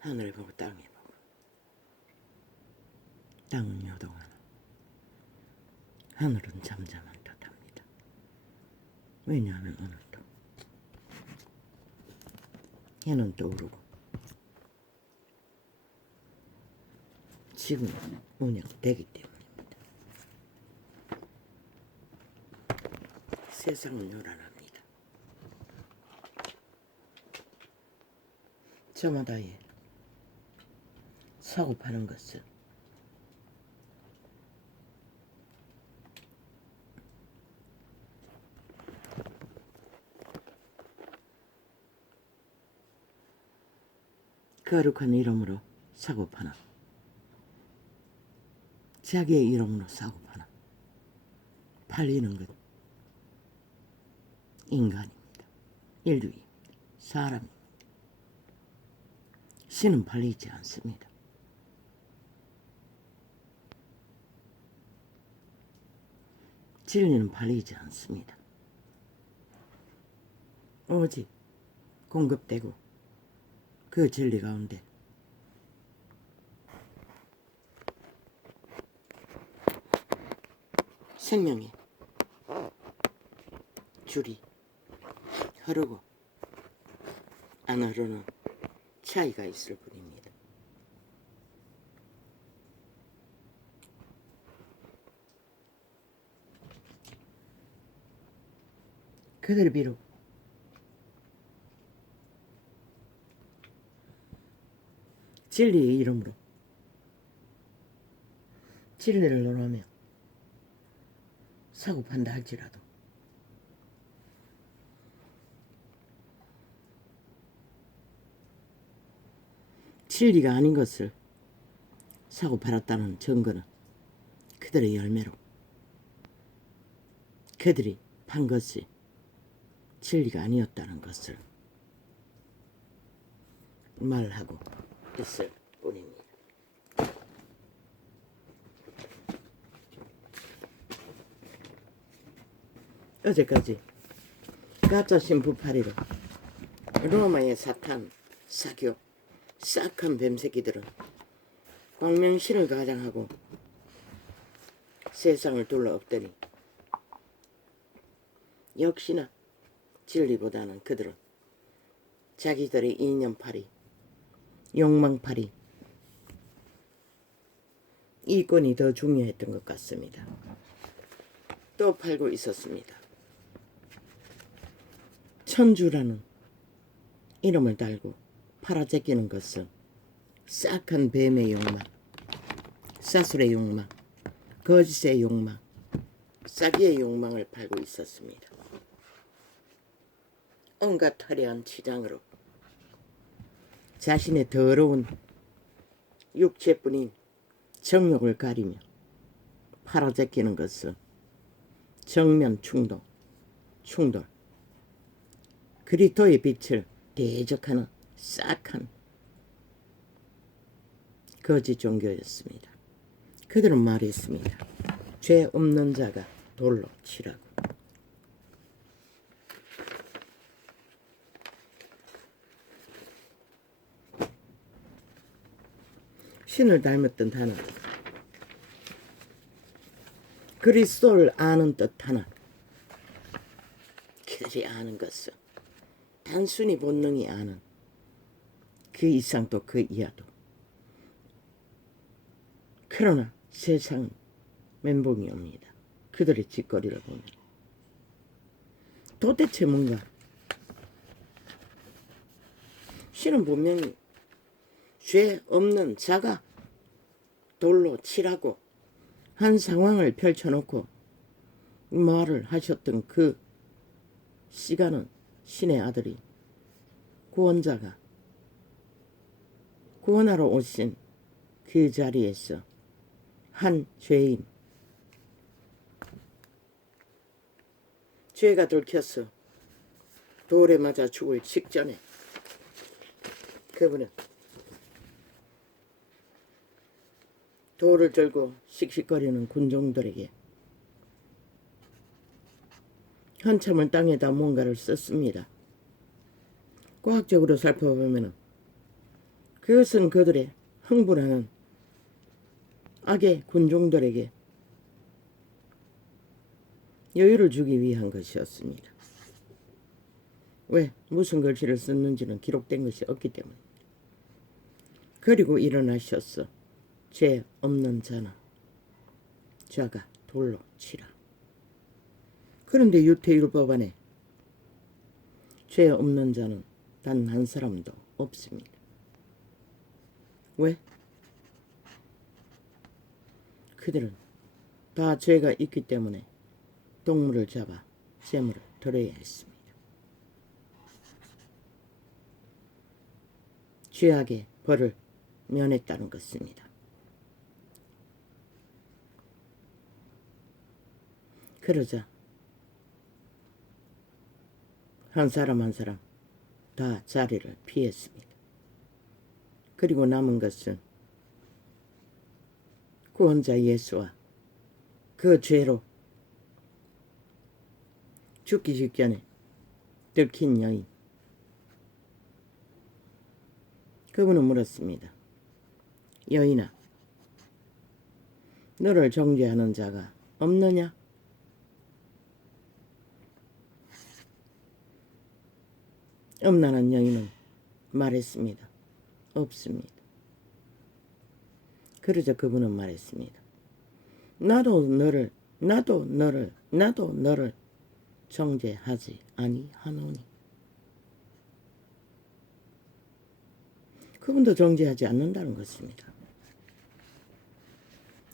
하늘을 보고 땅에 보고 땅은 요동하나 하늘은 잠잠한 듯합니다. 왜냐하면 오늘도 해는 떠오르고 지금은 운영되기 때문입니다. 세상은 요란합니다. 저마다의 사고 파는 것은 거룩한 이름으로 사고 파나 자기의 이름으로 사고 파나 팔리는 것 인간입니다. 인류입니다. 사람입니다. 신은 팔리지 않습니다. 진리는 팔리지 않습니다. 오직 공급되고 그 진리 가운데 생명의 줄이 흐르고 안 흐르는 차이가 있을 뿐입니다. 그들 비록 진리의 이름으로 진리를 논하며 사고 판다 할지라도 진리가 아닌 것을 사고 팔았다는 증거는 그들의 열매로 그들이 판 것이 진리가 아니었다는 것을 말하고 있을 뿐입니다. 어제까지 가짜 신부 파리로 로마의 사탄, 사교, 싹한 뱀새끼들은 광명신을 가장하고 세상을 둘러 엎더니 역시나 진리보다는 그들은 자기들의 이념파리, 욕망파리, 이권이 더 중요했던 것 같습니다. 또 팔고 있었습니다. 천주라는 이름을 달고 팔아제끼는 것은 싹한 뱀의 욕망, 사술의 욕망, 거짓의 욕망, 싸기의 욕망을 팔고 있었습니다. 온갖 화려한 치장으로 자신의 더러운 육체뿐인 정욕을 가리며 팔아제끼는 것은 정면 충돌, 그리스도의 빛을 대적하는 싹한 거짓 종교였습니다. 그들은 말했습니다. 죄 없는 자가 돌로 치라고. 신을 닮았던 하나, 그리스도를 아는 듯 하나, 그들이 아는 것은 단순히 본능이 아는 그 이상도 그 이하도. 그러나 세상은 멘붕이 옵니다. 그들의 짓거리를 보면 도대체 뭔가 신은 분명히 죄 없는 자가 돌로 치라고 한 상황을 펼쳐놓고 말을 하셨던 그 시간은 신의 아들이 구원자가 구원하러 오신 그 자리에서 한 죄인, 죄가 들켜서 돌에 맞아 죽을 직전에 그분은 돌을 들고 씩씩거리는 군종들에게 한참을 땅에다 뭔가를 썼습니다. 과학적으로 살펴보면 그것은 그들의 흥분하는 악의 군종들에게 여유를 주기 위한 것이었습니다. 왜? 무슨 글씨를 썼는지는 기록된 것이 없기 때문입니다. 그리고 일어나셨어. 죄 없는 자는 자가 돌로 치라. 그런데 유태율법 안에 죄 없는 자는 단 한 사람도 없습니다. 왜? 그들은 다 죄가 있기 때문에 동물을 잡아 제물을 드려야 했습니다. 죄악의 벌을 면했다는 것입니다. 그러자 한 사람 한 사람 다 자리를 피했습니다. 그리고 남은 것은 구원자 예수와 그 죄로 죽기 직전에 들킨 여인. 그분은 물었습니다. 여인아, 너를 정죄하는 자가 없느냐? 음란한 여인은 말했습니다. 없습니다. 그러자 그분은 말했습니다. 나도 너를 정죄하지 아니하노니. 그분도 정죄하지 않는다는 것입니다.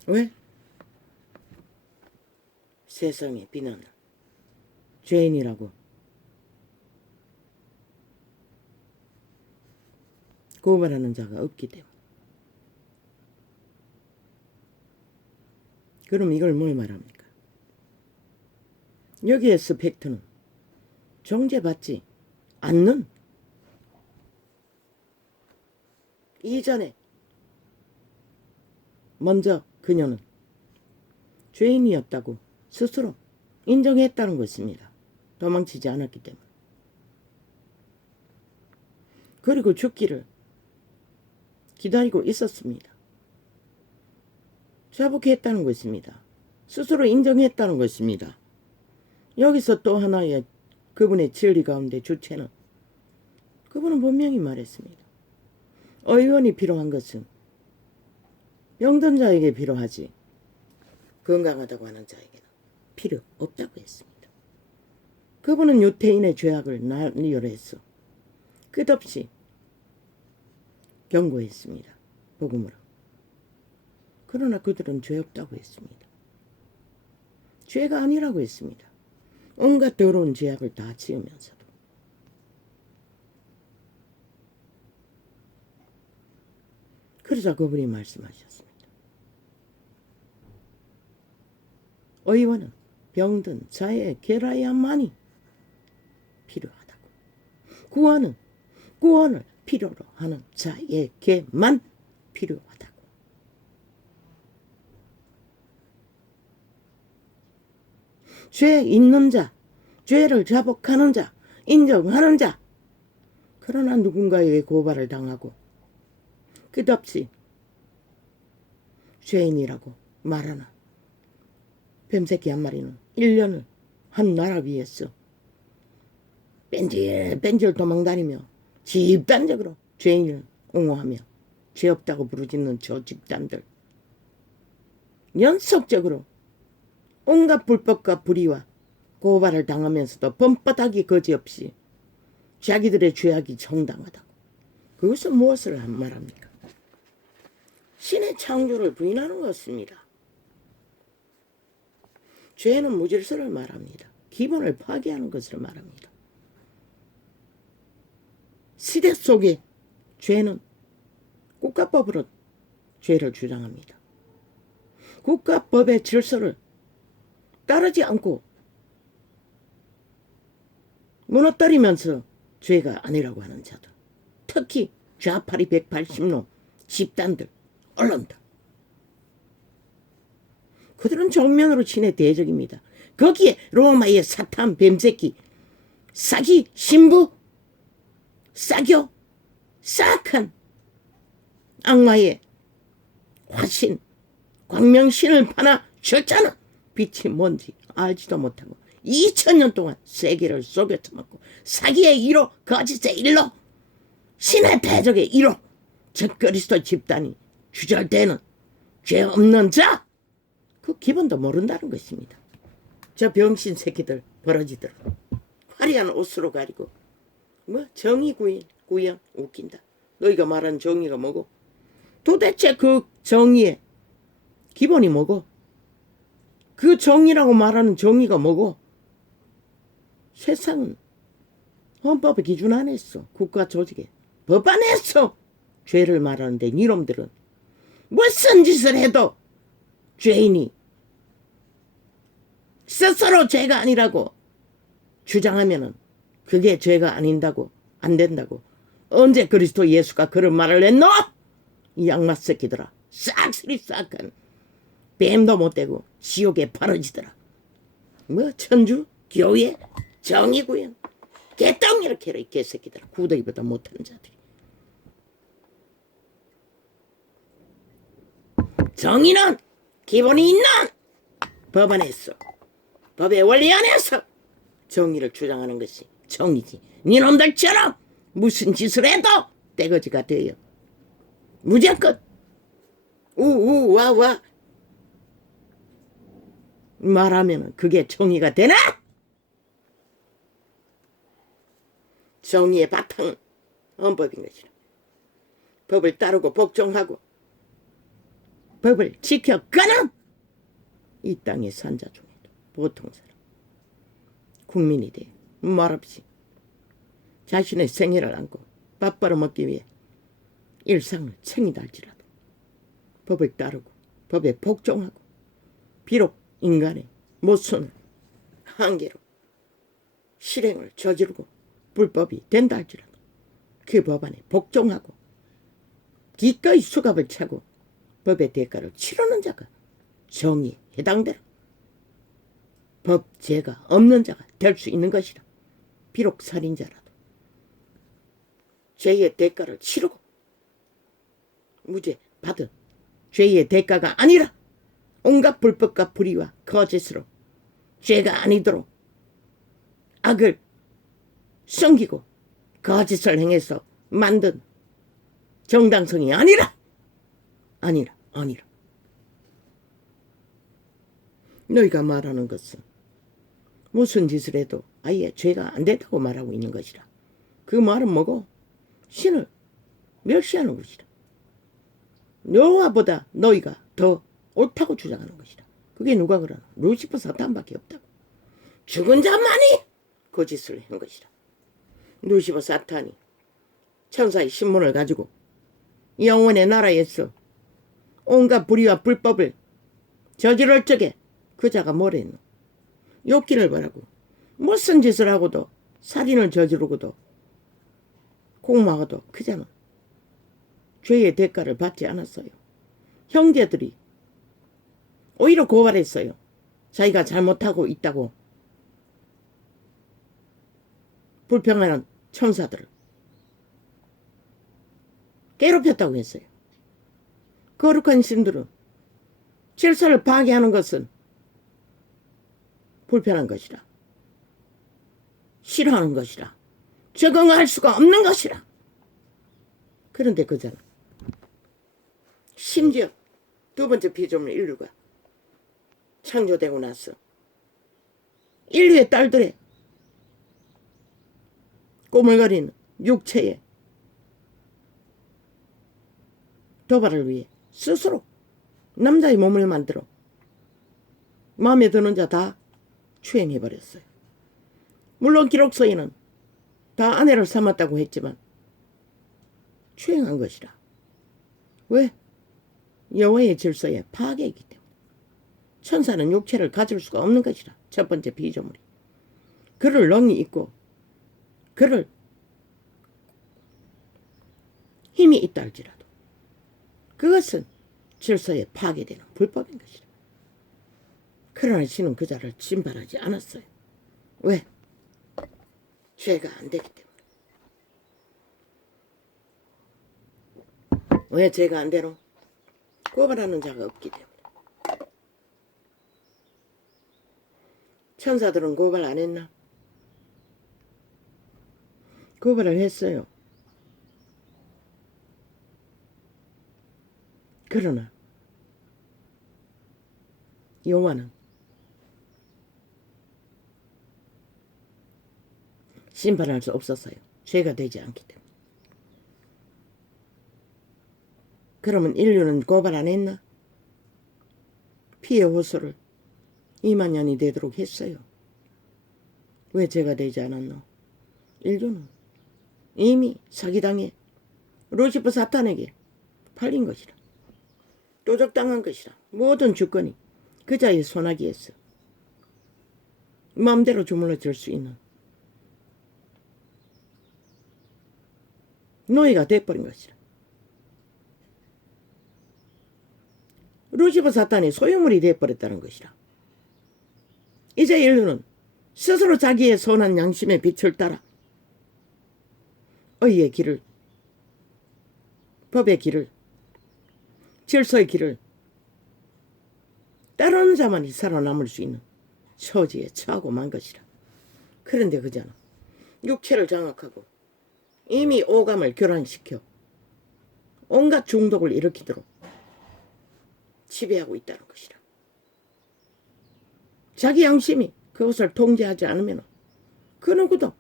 왜? 세상의 비난을 죄인이라고 고발하는 자가 없기 때문에. 그럼 이걸 뭘 말합니까? 여기에서 팩트는 정죄받지 않는, 이전에 먼저 그녀는 죄인이었다고 스스로 인정했다는 것입니다. 도망치지 않았기 때문에. 그리고 죽기를 기다리고 있었습니다. 자복했다는 것입니다. 스스로 인정했다는 것입니다. 여기서 또 하나의 그분의 진리 가운데 주체는, 그분은 분명히 말했습니다. 의원이 필요한 것은 병든 자에게 필요하지 건강하다고 하는 자에게는 필요 없다고 했습니다. 그분은 유태인의 죄악을 나열해서 끝없이 경고했습니다. 복음으로. 그러나 그들은 죄 없다고 했습니다. 죄가 아니라고 했습니다. 온갖 더러운 죄악을 다 지으면서도. 그러자 그분이 말씀하셨습니다. 의원은 병든 자의 계라야만이 필요하다고. 구원을 필요로 하는 자에게만 필요하다고. 죄 있는 자, 죄를 자복하는 자, 인정하는 자, 그러나 누군가에게 고발을 당하고 끝없이 죄인이라고 말하는 뱀새끼 한 마리는 1년을 한 나라 위에서 뺀질 도망다니며 집단적으로 죄인을 옹호하며 죄 없다고 부르짖는 저 집단들, 연속적으로 온갖 불법과 불의와 고발을 당하면서도 범바닥이 거지없이 자기들의 죄악이 정당하다고. 그것은 무엇을 말합니까? 신의 창조를 부인하는 것입니다. 죄는 무질서를 말합니다. 기본을 파괴하는 것을 말합니다. 시대 속에 죄는 국가법으로 죄를 주장합니다. 국가법의 질서를 따르지 않고 무너뜨리면서 죄가 아니라고 하는 자들, 특히 좌파리 180놈 집단들, 언론들, 그들은 정면으로 신의 대적입니다. 거기에 로마의 사탄 뱀새끼, 사기 신부, 싸교, 싹한 악마의 화신, 광명신을 파나 줬잖아. 빛이 뭔지 알지도 못하고 2000년 동안 세계를 속여 처먹고 사기의 1호, 거짓의 1로, 신의 대적의 1호, 적그리스도 집단이 주절되는 죄 없는 자, 그 기본도 모른다는 것입니다. 저 병신 새끼들 버러지들 화려한 옷으로 가리고 뭐 정의 구현 웃긴다. 너희가 말하는 정의가 뭐고? 도대체 그 정의의 기본이 뭐고? 그 정의라고 말하는 정의가 뭐고? 세상은 헌법의 기준 안에서 국가 조직에 법 안에서 죄를 말하는데 니놈들은 무슨 짓을 해도 죄인이 스스로 죄가 아니라고 주장하면은 그게 죄가 아닌다고 안 된다고 언제 그리스도 예수가 그런 말을 했노? 이 악마 새끼들아 싹쓸이 싹한 뱀도 못되고 지옥에 바라지더라. 뭐 천주 교회 정의구현 개똥 이렇게 해라 이 개새끼들아. 구더기보다 못하는 자들이. 정의는 기본이 있는 법 안에서 법의 원리 안에서 정의를 주장하는 것이 정의지. 니놈들처럼 무슨 짓을 해도 떼거지가 돼요. 무조건 우와와 말하면 그게 정의가 되나? 정의의 바탕은 헌법인 것이라. 법을 따르고 복종하고 법을 지켜가는 이 땅의 산자 중에도 보통 사람 국민이 돼 말없이 자신의 생애를 안고 밥 벌어먹기 위해 일상을 챙이다 할지라도 법을 따르고 법에 복종하고 비록 인간의 모순을 한계로 실행을 저지르고 불법이 된다 할지라도 그 법안에 복종하고 기꺼이 수갑을 차고 법의 대가를 치르는 자가 정의에 해당되라. 법죄가 없는 자가 될 수 있는 것이라. 비록 살인자라도 죄의 대가를 치르고 무죄 받은 죄의 대가가 아니라 온갖 불법과 불의와 거짓으로 죄가 아니도록 악을 숨기고 거짓을 행해서 만든 정당성이 아니라 너희가 말하는 것은 무슨 짓을 해도 아예 죄가 안 된다고 말하고 있는 것이라. 그 말은 뭐고? 신을 멸시하는 것이라. 여호와보다 너희가 더 옳다고 주장하는 것이라. 그게 누가 그러나? 루시퍼 사탄밖에 없다고. 죽은 자만이 그 짓을 한 것이라. 루시퍼 사탄이 천사의 신문을 가지고 영원의 나라에서 온갖 불의와 불법을 저지를 적에 그 자가 뭐랬노? 욕기를 바라고 무슨 짓을 하고도 살인을 저지르고도 공모하고도 그 자는 죄의 대가를 받지 않았어요. 형제들이 오히려 고발했어요. 자기가 잘못하고 있다고 불평하는 천사들을 괴롭혔다고 했어요. 거룩한 신들은 질서를 파괴하는 것은 불편한 것이라. 싫어하는 것이라. 적응할 수가 없는 것이라. 그런데 그자는 심지어 두 번째 피조물 인류가 창조되고 나서 인류의 딸들의 꼬물거리는 육체의 도발을 위해 스스로 남자의 몸을 만들어 마음에 드는 자 다 추행해버렸어요. 물론 기록서에는 다 아내를 삼았다고 했지만 추행한 것이라. 왜? 여호와의 질서에 파괴이기 때문에. 천사는 육체를 가질 수가 없는 것이라. 첫 번째 피조물이. 그를 렁이 있고 그를 힘이 있다 할지라도 그것은 질서에 파괴되는 불법인 것이라. 그러나 씨는 그 자를 진발하지 않았어요. 왜? 죄가 안 되기 때문에. 왜 죄가 안 되노? 고발하는 자가 없기 때문에. 천사들은 고발 안 했나? 고발을 했어요. 그러나 여호와는 심판할 수 없었어요. 죄가 되지 않기 때문에. 그러면 인류는 고발 안 했나? 피해 호소를 2만 년이 되도록 했어요. 왜 죄가 되지 않았노? 인류는 이미 사기당해 루시퍼 사탄에게 팔린 것이라. 도적당한 것이라. 모든 주권이 그자의 손아귀에서 마음대로 주물러 줄 수 있는 노예가 돼버린 것이라. 루시퍼 사탄이 소유물이 돼버렸다는 것이라. 이제 인류는 스스로 자기의 선한 양심의 빛을 따라 의의 길을, 법의 길을, 질서의 길을 따르는 자만이 살아남을 수 있는 처지에 처하고 만 것이라. 그런데 그자는 육체를 장악하고 이미 오감을 교란시켜 온갖 중독을 일으키도록 지배하고 있다는 것이라. 자기 양심이 그것을 통제하지 않으면 그 누구도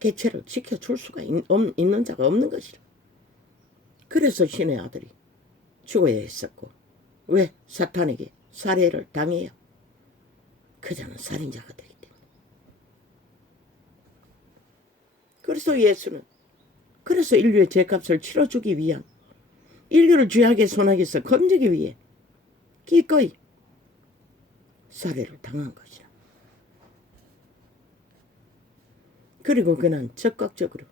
개체를 지켜줄 수가 있는 자가 없는 것이라. 그래서 신의 아들이 죽어야 했었고, 왜? 사탄에게 살해를 당해요. 그자는 살인자가 되기 때문에. 그래서 예수는 그래서 인류의 죄값을 치러주기 위한, 인류를 죄악의 손아귀에서 건지기 위해 기꺼이 살해를 당한 것이라. 그리고 그는 적극적으로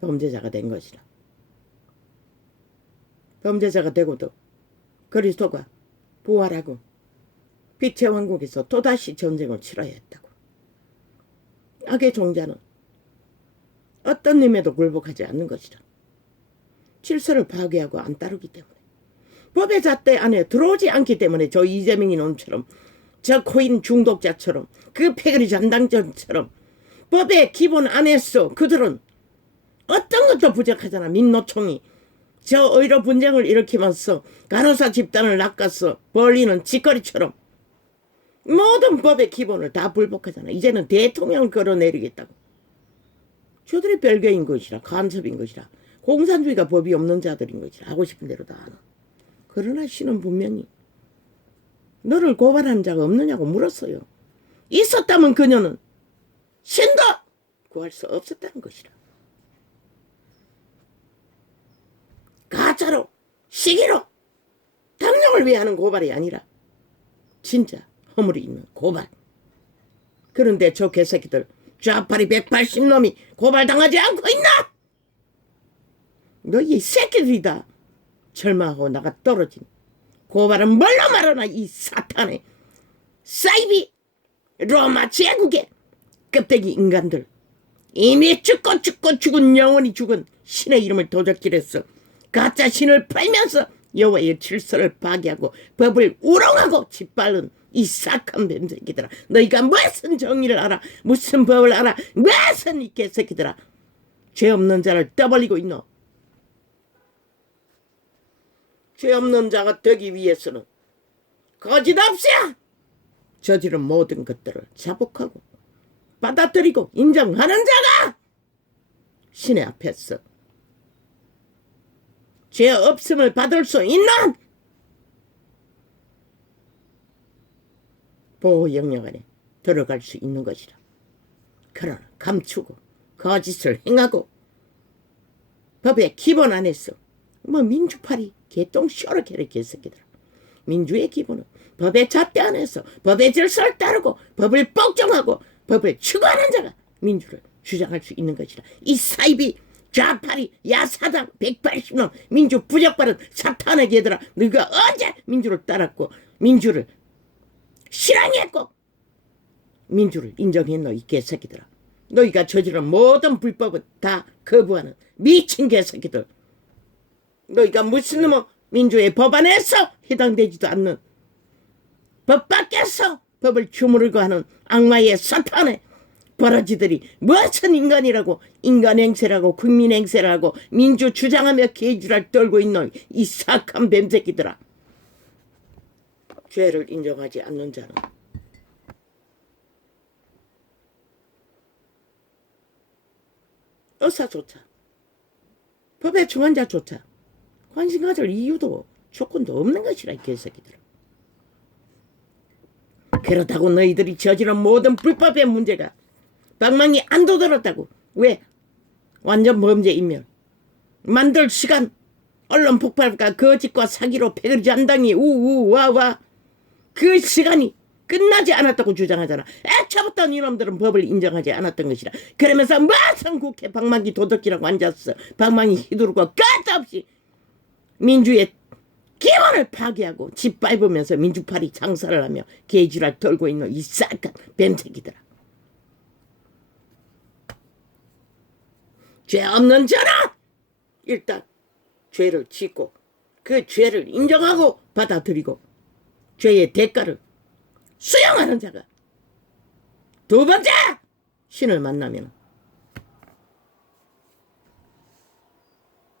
범죄자가 된 것이라. 범죄자가 되고도 그리스도가 부활하고 빛의 왕국에서 또다시 전쟁을 치러야 했다고. 악의 종자는 어떤 님에도 굴복하지 않는 것이라. 질서를 파괴하고 안 따르기 때문에, 법의 잣대 안에 들어오지 않기 때문에 저 이재명이 놈처럼, 저 코인 중독자처럼, 그 패거리 전당전처럼 법의 기본 안에서 그들은 어떤 것도 부족하잖아. 민노총이 저 의료 분쟁을 일으키면서 간호사 집단을 낚아서 벌리는 짓거리처럼 모든 법의 기본을 다 불복하잖아. 이제는 대통령을 끌어내리겠다고. 저들이 별개인 것이라, 간섭인 것이라, 공산주의가 법이 없는 자들인 것이라 하고 싶은 대로 다 하나. 그러나 신은 분명히 너를 고발한 자가 없느냐고 물었어요. 있었다면 그녀는 신도 구할 수 없었다는 것이라. 가짜로, 시기로, 당력을 위해 하는 고발이 아니라 진짜 허물이 있는 고발. 그런데 저 개새끼들 좌파리 180놈이 고발당하지 않고 있나? 너희 새끼들이다. 절망하고 나가 떨어진 고발은 뭘로 말하나. 이 사탄의 사이비 로마 제국의 껍데기 인간들, 이미 죽고 죽은 영원히 죽은 신의 이름을 도적질해서 가짜 신을 팔면서 여호와의 질서를 파괴하고 법을 우롱하고 짓밟은 이 사악한 뱀새끼들아, 너희가 무슨 정의를 알아, 무슨 법을 알아, 무슨 이 개새끼들아, 죄 없는 자를 떠벌리고 있노. 죄 없는 자가 되기 위해서는 거짓 없이 저지른 모든 것들을 자복하고 받아들이고 인정하는 자가 신의 앞에서 죄 없음을 받을 수 있는 보호 영역 안에 들어갈 수 있는 것이라. 그러나 감추고 거짓을 행하고 법의 기본 안에서 민주파리 개똥 쇼르케를 개새끼들아. 민주의 기본은 법의 잣대 안에서 법의 질서를 따르고 법을 복종하고 법을 추구하는 자가 민주를 주장할 수 있는 것이라. 이 사이비 좌파리 야사당 180년 민주 부적발은 사탄의 개들아, 너희가 언제 민주를 따랐고 민주를 실행했고 민주를 인정했노? 이 개새끼들아. 너희가 저지른 모든 불법은 다 거부하는 미친 개새끼들. 너희가 무슨 놈의 민주의 법안에서 해당되지도 않는 법 밖에서 법을 주무르고 하는 악마의 사탄의 버러지들이 무슨 인간이라고, 인간 행세라고, 국민 행세라고 민주 주장하며 개지랄 떨고 있는 이 사악한 뱀새끼들아. 죄를 인정하지 않는 자는 의사조차, 법의 중환자조차 관심 가질 이유도 조건도 없는 것이라, 이 개새끼들아. 그렇다고 너희들이 저지른 모든 불법의 문제가 방망이 안 도들었다고. 왜? 완전 범죄 인멸. 만들 시간, 언론 폭발과 거짓과 사기로 패거리 한당이 우우와와 그 시간이 끝나지 않았다고 주장하잖아. 애초부터 이놈들은 법을 인정하지 않았던 것이라. 그러면서 무슨 국회 방망이 도둑이라고 앉았어. 방망이 휘두르고 끝도 없이 민주의 기본을 파괴하고 짓밟으면서 민주파리 장사를 하며 개지랄 떨고 있는 이 싹한 뱀새끼들아. 죄 없는 자는 일단 죄를 짓고 그 죄를 인정하고 받아들이고 죄의 대가를 수용하는 자가 두 번째 신을 만나면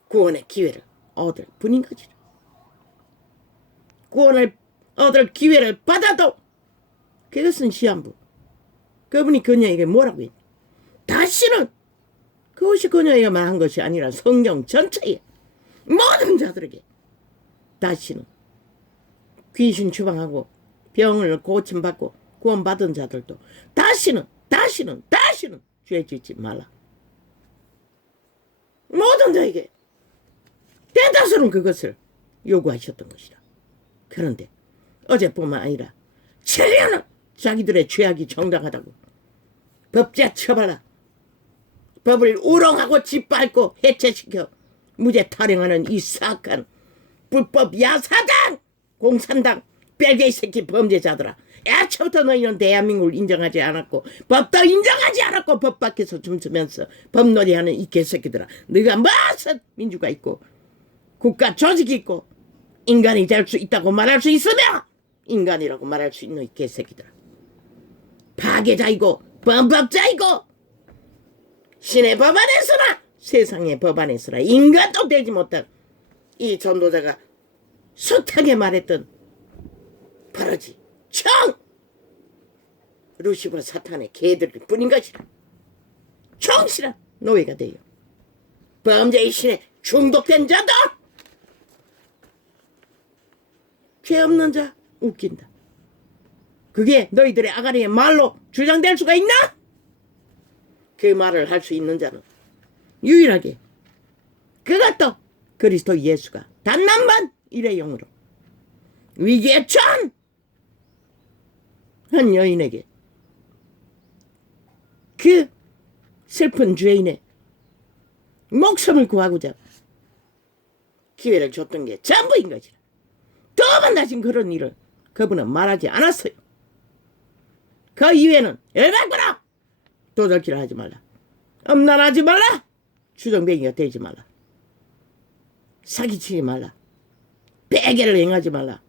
구원의 기회를 얻을 뿐인 거지. 구원을 얻을 기회를 받아도 그것은 시한부. 그분이 그녀에게 뭐라고 했냐? 다시는, 그것이 그녀에게만 한 것이 아니라 성경 전체에 모든 자들에게 다시는 귀신 추방하고 병을 고침받고 구원받은 자들도 다시는 죄 짓지 말라. 모든 자에게 대다수는 그것을 요구하셨던 것이다. 그런데 어제뿐만 아니라 7년을 자기들의 죄악이 정당하다고 법제 처벌하, 법을 우롱하고 짓밟고 해체시켜 무죄 타령하는 이 사악한 불법 야사당, 공산당, 벨게이 새끼 범죄자들아. 애초부터 너희는 대한민국을 인정하지 않았고 법도 인정하지 않았고 법 밖에서 춤추면서 법놀이하는 이 개새끼들아. 너희가 무슨 민주가 있고 국가 조직이 있고 인간이 될 수 있다고 말할 수 있으며 인간이라고 말할 수 있는 이 개새끼들아. 파괴자이고 범법자이고 신의 법안에서나 세상의 법안에서나 인간도 되지 못한 이 전도자가 숱하게 말했던 버러지 청 루시퍼 사탄의 개들 뿐인 것이라. 청실한 노예가 되어 범죄의 신에 중독된 자도 죄 없는 자 웃긴다. 그게 너희들의 아가리의 말로 주장될 수가 있나? 그 말을 할 수 있는 자는 유일하게 그것도 그리스도 예수가 단 한 번 일회용으로 위기에 처한 한 여인에게 그 슬픈 죄인의 목숨을 구하고자 기회를 줬던 게 전부인 것이라. 두 번 다신 그런 일을 그분은 말하지 않았어요. 그 이후에는 열받거나 도둑질을 하지 말라, 음란하지 말라, 주정뱅이가 되지 말라, 사기치지 말라, 배계를 행하지 말라.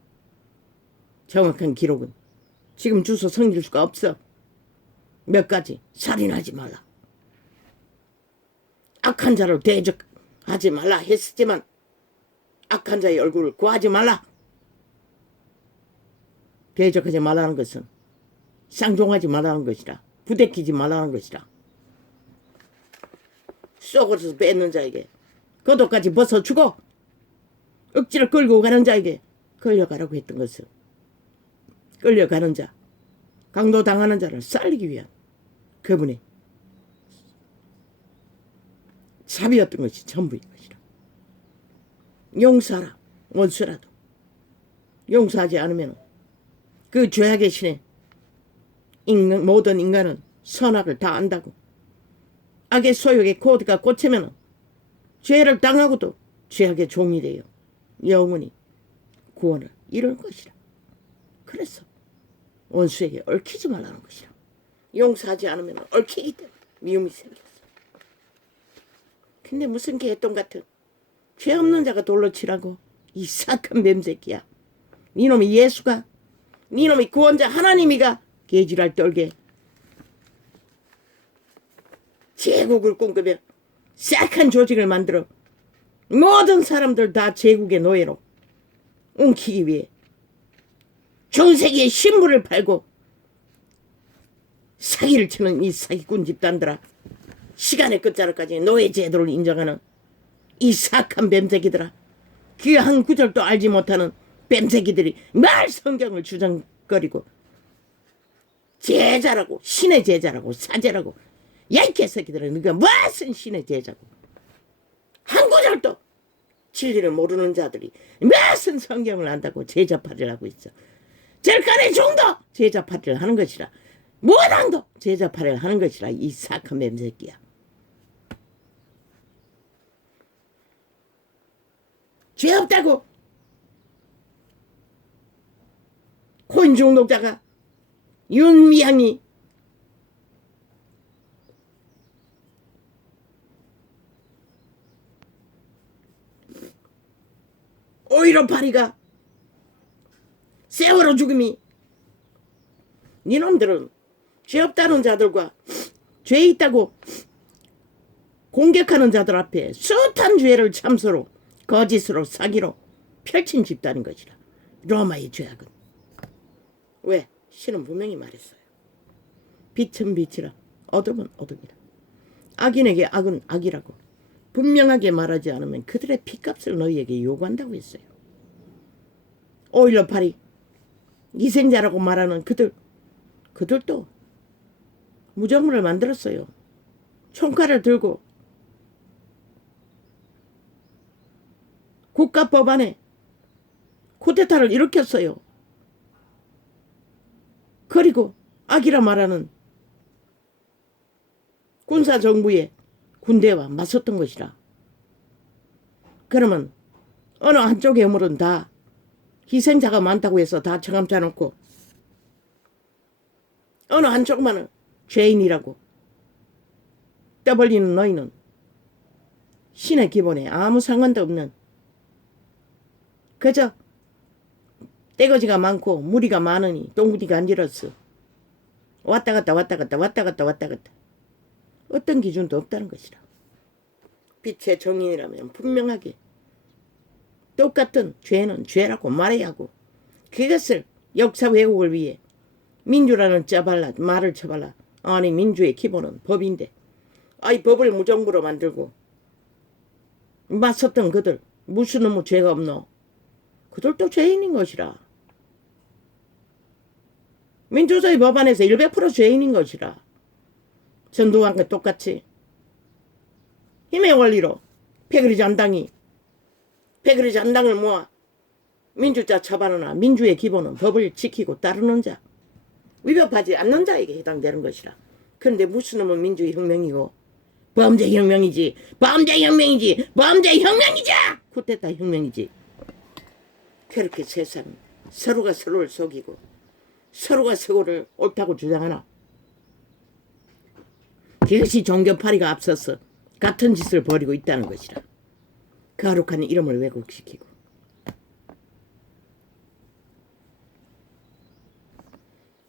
정확한 기록은 지금 주소 섬길 수가 없어. 몇 가지. 살인하지 말라, 악한 자로 대적하지 말라 했었지만 악한 자의 얼굴을 구하지 말라. 대적하지 말라는 것은 쌍종하지 말라는 것이라, 부대끼지 말라는 것이라. 속옷에서 뺏는 자에게 겉옷까지 벗어주고 억지를 끌고 가는 자에게 끌려가라고 했던 것은 끌려가는 자, 강도당하는 자를 살리기 위한 그분의 자비였던 것이 전부인 것이라. 용서하라. 원수라도 용서하지 않으면 그 죄악의 신에 모든 인간은 선악을 다 안다고. 악의 소욕에 코드가 꽂히면 죄를 당하고도 죄악의 종이 되어 영원히 구원을 이룰 것이라. 그래서 원수에게 얽히지 말라는 것이라. 용서하지 않으면 얽히기 때문에 미움이 생겼어. 근데 무슨 개똥 같은 죄 없는 자가 돌로 치라고. 이 사악한 뱀새끼야. 니놈이 예수가, 니놈이 구원자 하나님이가 개지랄 떨게 제국을 꿈꾸며 싹한 조직을 만들어 모든 사람들 다 제국의 노예로 옮기기 위해 전 세계의 신부를 팔고 사기를 치는 이 사기꾼 집단들아, 시간의 끝자락까지 노예 제도를 인정하는 이 사악한 뱀새끼들아, 귀한 구절도 알지 못하는 뱀새끼들이 말 성경을 주장거리고 제자라고, 신의 제자라고, 사제라고. 야, 이 개새끼들아, 너가 무슨 신의 제자고. 한 구절도 진리를 모르는 자들이 무슨 성경을 안다고 제자팔이를 하고 있어. 절간의 종도 제자팔이를 하는 것이라. 무당도 제자팔이를 하는 것이라. 이 사악한 뱀새끼야. 죄 없다고 코인 중독자가 윤미향이 오히려 파리가 세월호 죽음이, 니놈들은 죄 없다는 자들과 죄 있다고 공격하는 자들 앞에 숱한 죄를 참소로 거짓으로 사기로 펼친 집단인 것이라. 로마의 죄악은. 왜? 신은 분명히 말했어요. 빛은 빛이라 어둠은 어둠이라. 악인에게 악은 악이라고 분명하게 말하지 않으면 그들의 피값을 너희에게 요구한다고 했어요. 5.18이 희생자라고 말하는 그들도 무정부를 만들었어요. 총칼을 들고 국가법안에 쿠데타를 일으켰어요. 그리고 악이라 말하는 군사정부의 군대와 맞섰던 것이라. 그러면 어느 한쪽 애물은 다 희생자가 많다고 해서 다 청함쳐놓고 어느 한쪽만은 죄인이라고 떠벌리는 너희는 신의 기본에 아무 상관도 없는 그저 떼거지가 많고 무리가 많으니 똥구리가 안 질었어. 왔다 갔다 왔다 갔다 왔다 갔다 왔다 갔다. 어떤 기준도 없다는 것이라. 빛의 정인이라면 분명하게 똑같은 죄는 죄라고 말해야 하고, 그것을 역사 왜곡을 위해 민주라는 말을 쳐발라. 아니, 민주의 기본은 법인데, 아이 법을 무정부로 만들고 맞섰던 그들 무슨 놈의 죄가 없노? 그들도 죄인인 것이라. 민주주의 법안에서 100% 죄인인 것이라. 전두환과 똑같이 힘의 원리로 패거리 잔당이 패거리 잔당을 모아 민주자 처벌하나 민주의 기본은 법을 지키고 따르는 자, 위법하지 않는 자에게 해당되는 것이라. 그런데 무슨 놈은 민주의 혁명이고 범죄혁명이지, 범죄혁명이지, 범죄혁명이지, 쿠데타 혁명이지. 그렇게 세상 서로가 서로를 속이고 서로가 서로를 옳다고 주장하나. 그것이 종교파리가 앞서서 같은 짓을 벌이고 있다는 것이라. 거룩한 이름을 왜곡시키고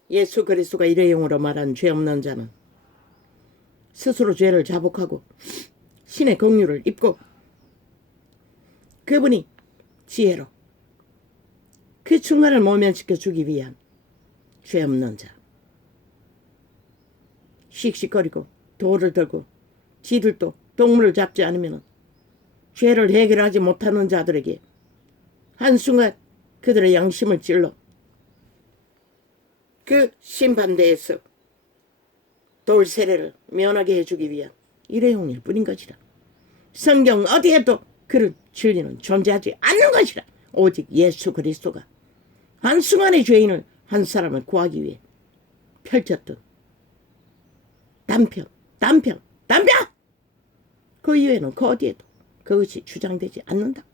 예수 그리스도가 일회용으로 말한 죄 없는 자는 스스로 죄를 자복하고 신의 긍휼을 입고 그분이 지혜로 그 충간을 모면시켜 주기 위한 죄 없는 자. 씩씩거리고 돌을 들고 지들도 동물을 잡지 않으면 죄를 해결하지 못하는 자들에게 한순간 그들의 양심을 찔러 그 심판대에서 돌세례를 면하게 해주기 위한 일회용일 뿐인 것이라. 성경 어디에도 그런 진리는 존재하지 않는 것이라. 오직 예수 그리스도가 한순간의 죄인을 한 사람을 구하기 위해 펼쳤던 단편 그 이외에는 그 어디에도 그것이 주장되지 않는다.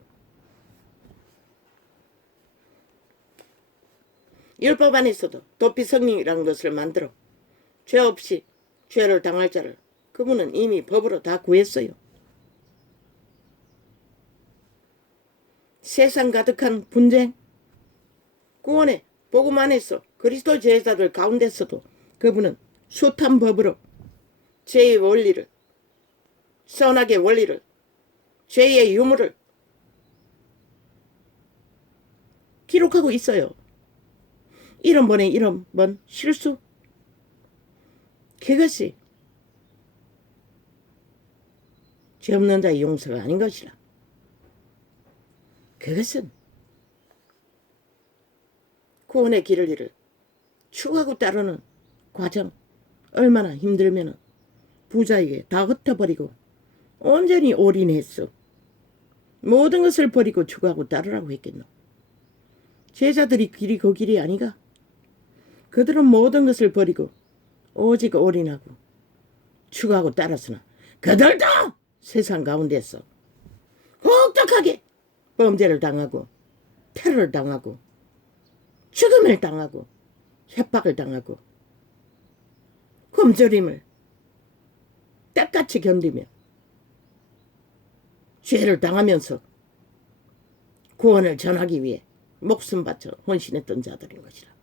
율법 안에서도 도피성령이라는 것을 만들어 죄 없이 죄를 당할 자를 그분은 이미 법으로 다 구했어요. 세상 가득한 분쟁, 구원의 복음 안에서 그리스도 제자들 가운데서도 그분은 숱한 법으로 죄의 원리를, 선악의 원리를, 죄의 유무를 기록하고 있어요. 1번에 1번 실수. 그것이 죄 없는 자의 용서가 아닌 것이라. 그것은 구원의 길을 잃을 추구하고 따르는 과정, 얼마나 힘들면은 부자에게 다 흩어버리고 온전히 올인했어. 모든 것을 버리고 추구하고 따르라고 했겠노. 제자들이 길이 그 길이 아니가. 그들은 모든 것을 버리고 오직 올인하고 추구하고 따랐으나 그들도 세상 가운데서 혹독하게 범죄를 당하고 테러를 당하고 죽음을 당하고 협박을 당하고 굶주림을 때같이 견디며 죄를 당하면서 구원을 전하기 위해 목숨 바쳐 헌신했던 자들인 것이라.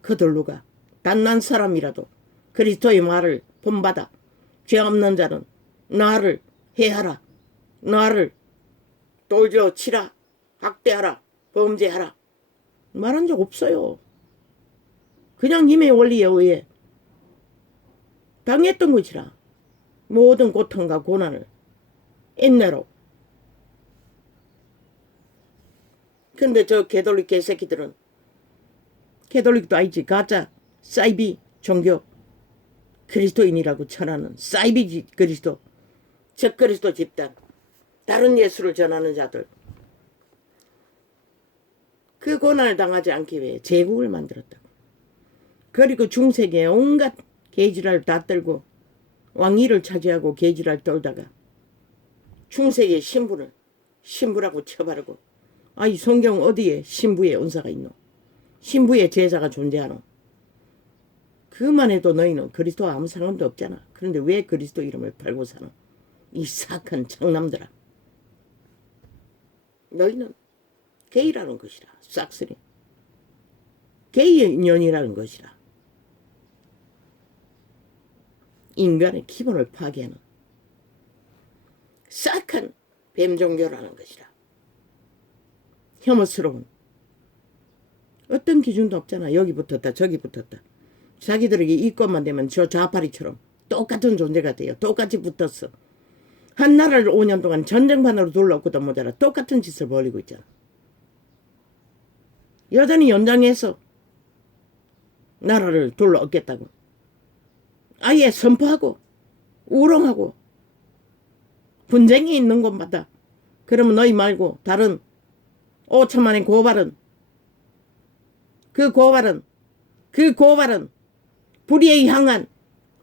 그들 누가 단난 사람이라도 그리스도의 말을 본받아 죄 없는 자는 나를 해하라, 나를 돌려 치라, 학대하라, 범죄하라 말한 적 없어요. 그냥 힘의 원리에 의해 당했던 것이라. 모든 고통과 고난을 인내로. 근데 저 개돌릭 개새끼들은 개돌릭도 아니지 가짜 사이비 종교 그리스도인이라고 천하는 사이비 그리스도 적 그리스도 집단 다른 예수를 전하는 자들 그 고난을 당하지 않기 위해 제국을 만들었다고. 그리고 중세기에 온갖 개지랄 다 떨고 왕위를 차지하고 개지랄 떨다가 중세기의 신부라고 쳐바르고 아이 성경 어디에 신부의 은사가 있노? 신부의 제자가 존재하노? 그만 해도 너희는 그리스도와 아무 상관도 없잖아. 그런데 왜 그리스도 이름을 팔고 사노? 이 사악한 장남들아. 너희는 게이라는 것이라. 싹쓸이. 게이의 인연이라는 것이라. 인간의 기본을 파괴하는 싹한 뱀종교라는 것이라. 혐오스러운 어떤 기준도 없잖아. 여기 붙었다 저기 붙었다. 자기들에게 이권만 되면 저 좌파리처럼 똑같은 존재가 돼요. 똑같이 붙었어. 한 나라를 5년 동안 전쟁판으로 둘러엎고도 모자라 똑같은 짓을 벌이고 있잖아. 여전히 연장해서 나라를 둘러엎겠다고 아예 선포하고 우롱하고 분쟁이 있는 곳마다 그러면 너희 말고 다른 5천만의 고발은 그 고발은 불의에 향한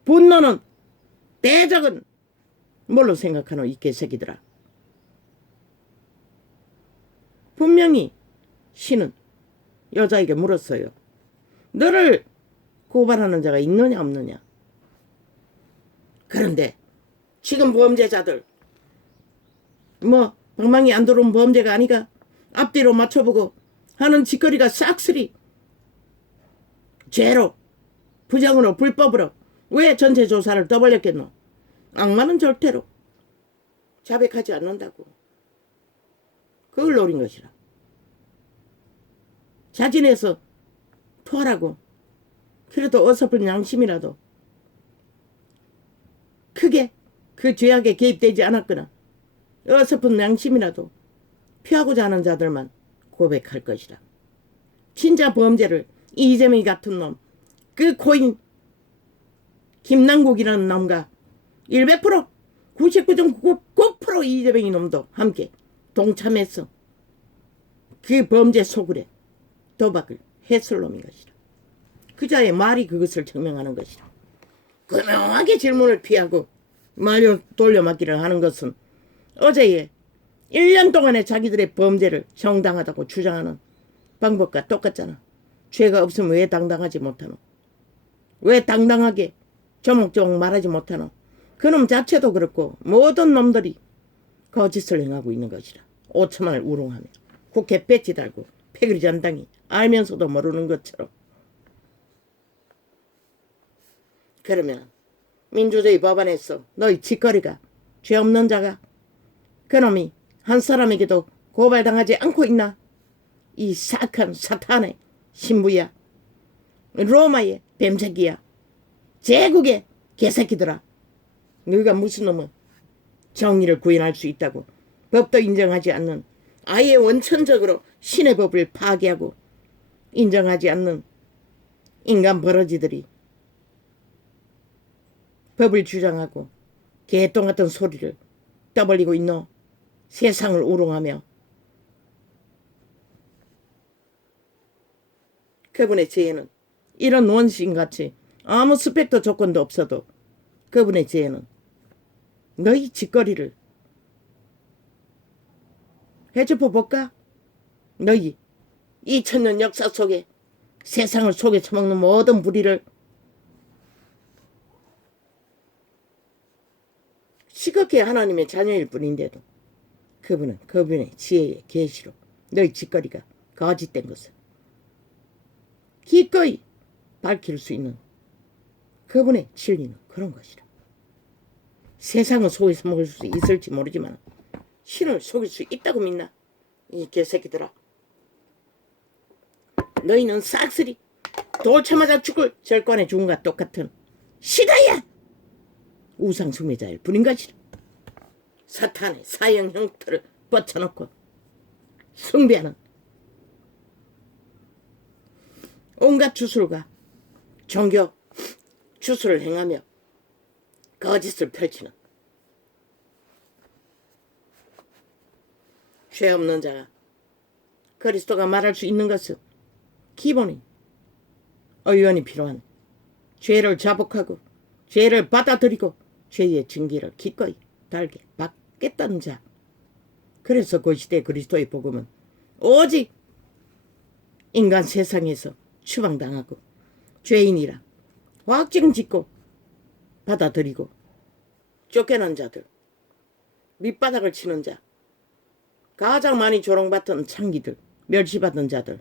분노는 대적은 뭘로 생각하노 이 개새끼들아. 분명히 신은 여자에게 물었어요. 너를 고발하는 자가 있느냐 없느냐. 그런데 지금 범죄자들 방망이 안 들어온 범죄가 아니가 앞뒤로 맞춰보고 하는 짓거리가 싹쓸이 죄로 부정으로 불법으로 왜 전체 조사를 떠벌렸겠노. 악마는 절대로 자백하지 않는다고. 그걸 노린 것이라. 자진해서 토하라고. 그래도 어설픈 양심이라도 크게 그 죄악에 개입되지 않았거나 어설픈 양심이라도 피하고자 하는 자들만 고백할 것이라. 진짜 범죄를 이재명이 같은 놈, 그 코인 김남국이라는 놈과 100% 99.99% 이재명이 놈도 함께 동참해서 그 범죄 소굴에 도박을 했을 놈인 것이라. 그자의 말이 그것을 증명하는 것이라. 교명하게 질문을 피하고 말려 돌려막기를 하는 것은 어제의 1년 동안의 자기들의 범죄를 정당하다고 주장하는 방법과 똑같잖아. 죄가 없으면 왜 당당하지 못하노? 왜 당당하게 조목조목 말하지 못하노? 그놈 자체도 그렇고 모든 놈들이 거짓을 행하고 있는 것이라. 5천만을 우롱하며 국회 배지 달고 패거리 전당이 알면서도 모르는 것처럼. 그러면 민주주의 법안에서 너희 짓거리가 죄 없는 자가 그놈이 한 사람에게도 고발당하지 않고 있나? 이 사악한 사탄의 신부야, 로마의 뱀새끼야, 제국의 개새끼들아. 너희가 무슨 놈은 정의를 구현할 수 있다고 법도 인정하지 않는, 아예 원천적으로 신의 법을 파괴하고 인정하지 않는 인간 버러지들이 법을 주장하고 개똥 같은 소리를 떠벌리고 있노? 세상을 우롱하며. 그분의 죄는 이런 원신같이 아무 스펙도 조건도 없어도 그분의 죄는 너희 짓거리를 해접어 볼까? 너희 2000년 역사 속에 세상을 속에 처먹는 모든 불의를 시각해 하나님의 자녀일 뿐인데도 그분은 그분의 지혜의 계시로 너희 짓거리가 거짓된 것을 기꺼이 밝힐 수 있는 그분의 진리는 그런 것이라. 세상을 속에서 먹을 수 있을지 모르지만 신을 속일 수 있다고 믿나? 이 개새끼들아. 너희는 싹쓸이 돌쳐맞아 죽을 절권의 죽음과 똑같은 시다야. 우상 숭배자일 뿐인 것이라. 사탄의 사형 형태를 뻗쳐놓고 숭배하는 온갖 주술과 종교 주술을 행하며 거짓을 펼치는 죄 없는 자가 그리스도가 말할 수 있는 것은 기본인 의원이 필요한 죄를 자복하고 죄를 받아들이고 죄의 징계를 기꺼이 달게 받겠다는 자. 그래서 그 시대 그리스도의 복음은 오직 인간 세상에서 추방당하고 죄인이라 확증 짓고 받아들이고 쫓겨난 자들, 밑바닥을 치는 자, 가장 많이 조롱받던 창기들, 멸시받은 자들.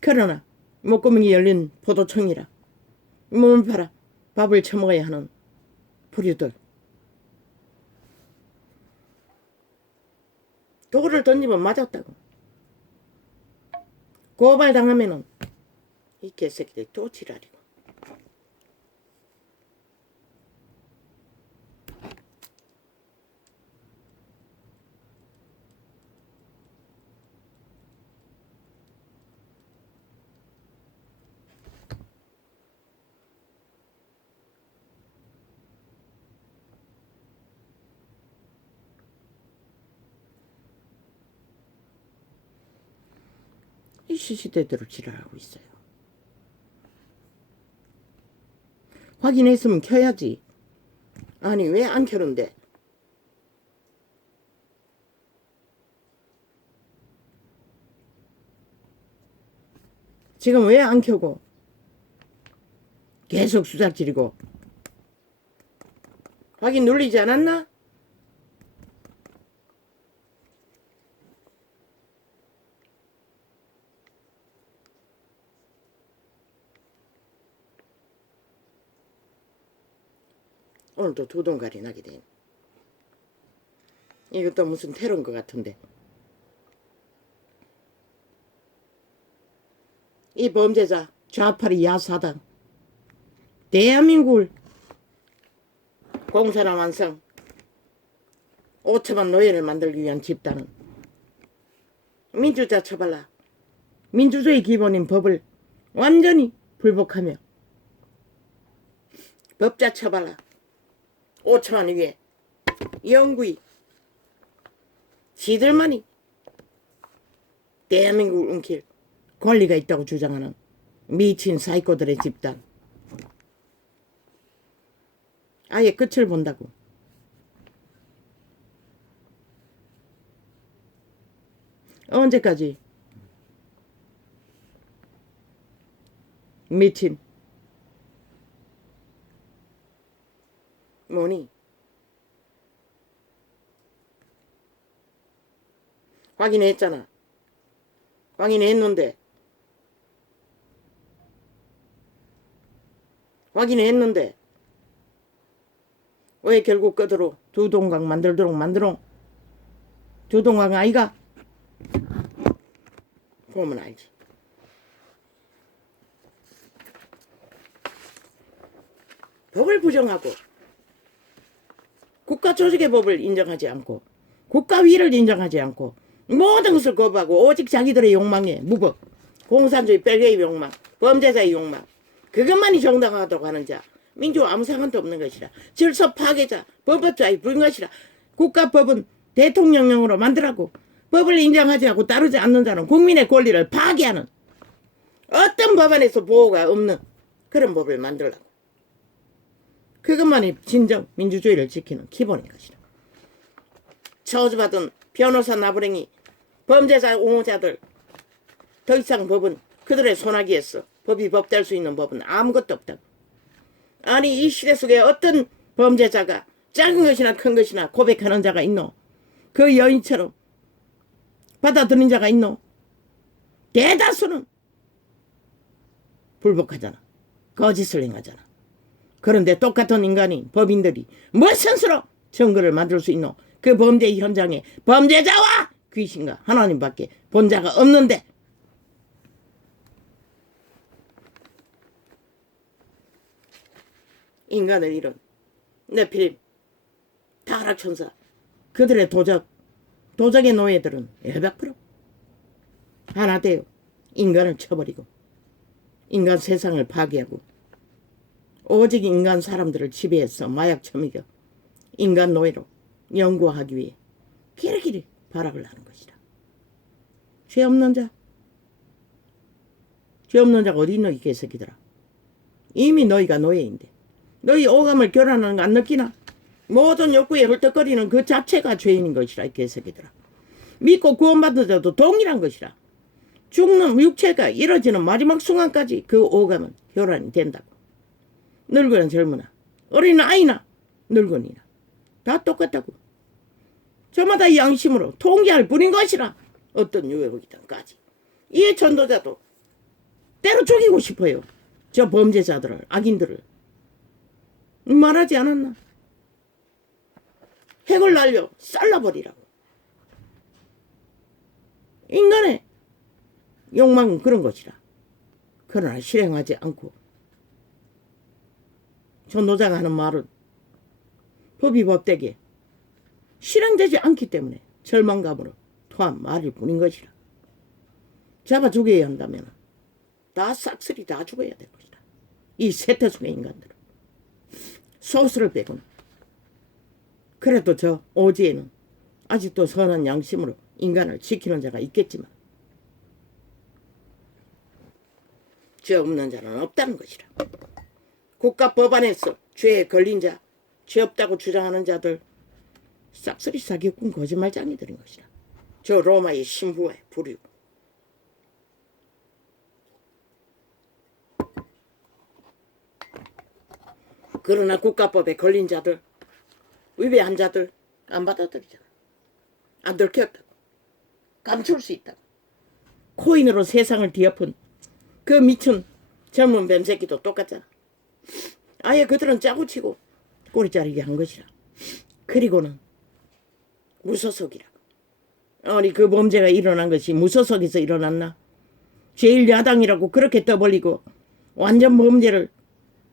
그러나 목구멍이 열린 포도청이라 몸을 팔아 밥을 처먹어야 하는 부류들. 돌을 던지면 맞았다고. 고발당하면은 이 개새끼들 또 지랄이고. 이 시시대대로 지랄하고 있어요. 확인했으면 켜야지. 아니 왜 안 켜는데? 지금 왜 안 켜고 계속 수작질이고. 확인 눌리지 않았나? 오늘도 두 동갈이 나게 돼. 이것도 무슨 테러인 것 같은데. 이 범죄자 좌파리 야사당 대한민국을 공산화 완성 5천만 노예를 만들기 위한 집단은 민주자 처벌라 민주주의 기본인 법을 완전히 불복하며 법자 처벌라 5천만 위에 영구히 지들만이 대한민국을 움킬 권리가 있다고 주장하는 미친 사이코들의 집단. 아예 끝을 본다고. 언제까지? 미친. 뭐니? 확인했잖아. 확인했는데. 왜 결국 끄드로 두동강 만들도록 만들어? 두동강 아이가? 보면 알지. 법을 부정하고 국가 조직의 법을 인정하지 않고 국가 위를 인정하지 않고 모든 것을 거부하고 오직 자기들의 욕망에 무법, 공산주의 별개의 욕망, 범죄자의 욕망, 그것만이 정당하다고 하는 자, 민주와 아무 상관도 없는 것이라. 질서 파괴자, 법법자의 부인 것이라. 국가법은 대통령령으로 만들라고. 법을 인정하지 않고 따르지 않는 자는 국민의 권리를 파괴하는, 어떤 법안에서 보호가 없는 그런 법을 만들라고. 그것만이 진정 민주주의를 지키는 기본인 것이라. 저주받은 변호사 나부랭이 범죄자 옹호자들, 더 이상 법은 그들의 손아귀에서 법이 법될 수 있는 법은 아무것도 없다고. 아니 이 시대 속에 어떤 범죄자가 작은 것이나 큰 것이나 고백하는 자가 있노? 그 여인처럼 받아들인 자가 있노? 대다수는 불복하잖아. 거짓을 행하잖아. 그런데 똑같은 인간이, 법인들이 무슨 수로 증거를 만들 수 있노? 그 범죄 현장에 범죄자와 귀신과 하나님밖에 본 자가 없는데, 인간을 이룬 네피림, 타락천사, 그들의 도적의 노예들은 100% 하나 되어 인간을 쳐버리고 인간 세상을 파괴하고 오직 인간 사람들을 지배해서 마약 처먹여 인간 노예로 연구하기 위해 길이길이 발악을 하는 것이다. 죄 없는 자가 어디 있노 이 개새끼들아. 이미 너희가 노예인데 너희 오감을 결혼하는 거 안 느끼나? 모든 욕구에 헐떡거리는 그 자체가 죄인인 것이라 이 개새끼들아. 믿고 구원받은 자도 동일한 것이라. 죽는 육체가 이뤄지는 마지막 순간까지 그 오감은 혈안이 된다고. 늙으나 젊으나 어린 아이나 늙은이나 다 똑같다고. 저마다 양심으로 통제할 뿐인 것이라. 어떤 유해복이든까지. 이 전도자도 때로 죽이고 싶어요. 저 범죄자들을, 악인들을. 말하지 않았나? 핵을 날려 쌀라버리라고. 인간의 욕망은 그런 것이라. 그러나 실행하지 않고 전도자가 하는 말은 법이 법되게 실행되지 않기 때문에 절망감으로 토한 말일 뿐인 것이라. 잡아 죽여야 한다면 다 싹쓸이 다 죽어야 될 것이다. 이 세태순의 인간들은. 소수를 빼고는. 그래도 저 오지에는 아직도 선한 양심으로 인간을 지키는 자가 있겠지만 죄 없는 자는 없다는 것이라. 국가 법안에서 죄에 걸린 자, 죄 없다고 주장하는 자들 싹쓸이 사기꾼 거짓말장이들인 것이라. 저 로마의 신부의 부류. 그러나 국가법에 걸린 자들, 위배한 자들 안 받아들이잖아. 안 들켰다고. 감출 수 있다고. 코인으로 세상을 뒤엎은 그 미친 젊은 뱀새끼도 똑같잖아. 아예 그들은 짜고치고 꼬리 자르게 한 것이라. 그리고는 무소속이라고. 아니 그 범죄가 일어난 것이 무소속에서 일어났나? 제1야당이라고 그렇게 떠벌리고 완전 범죄를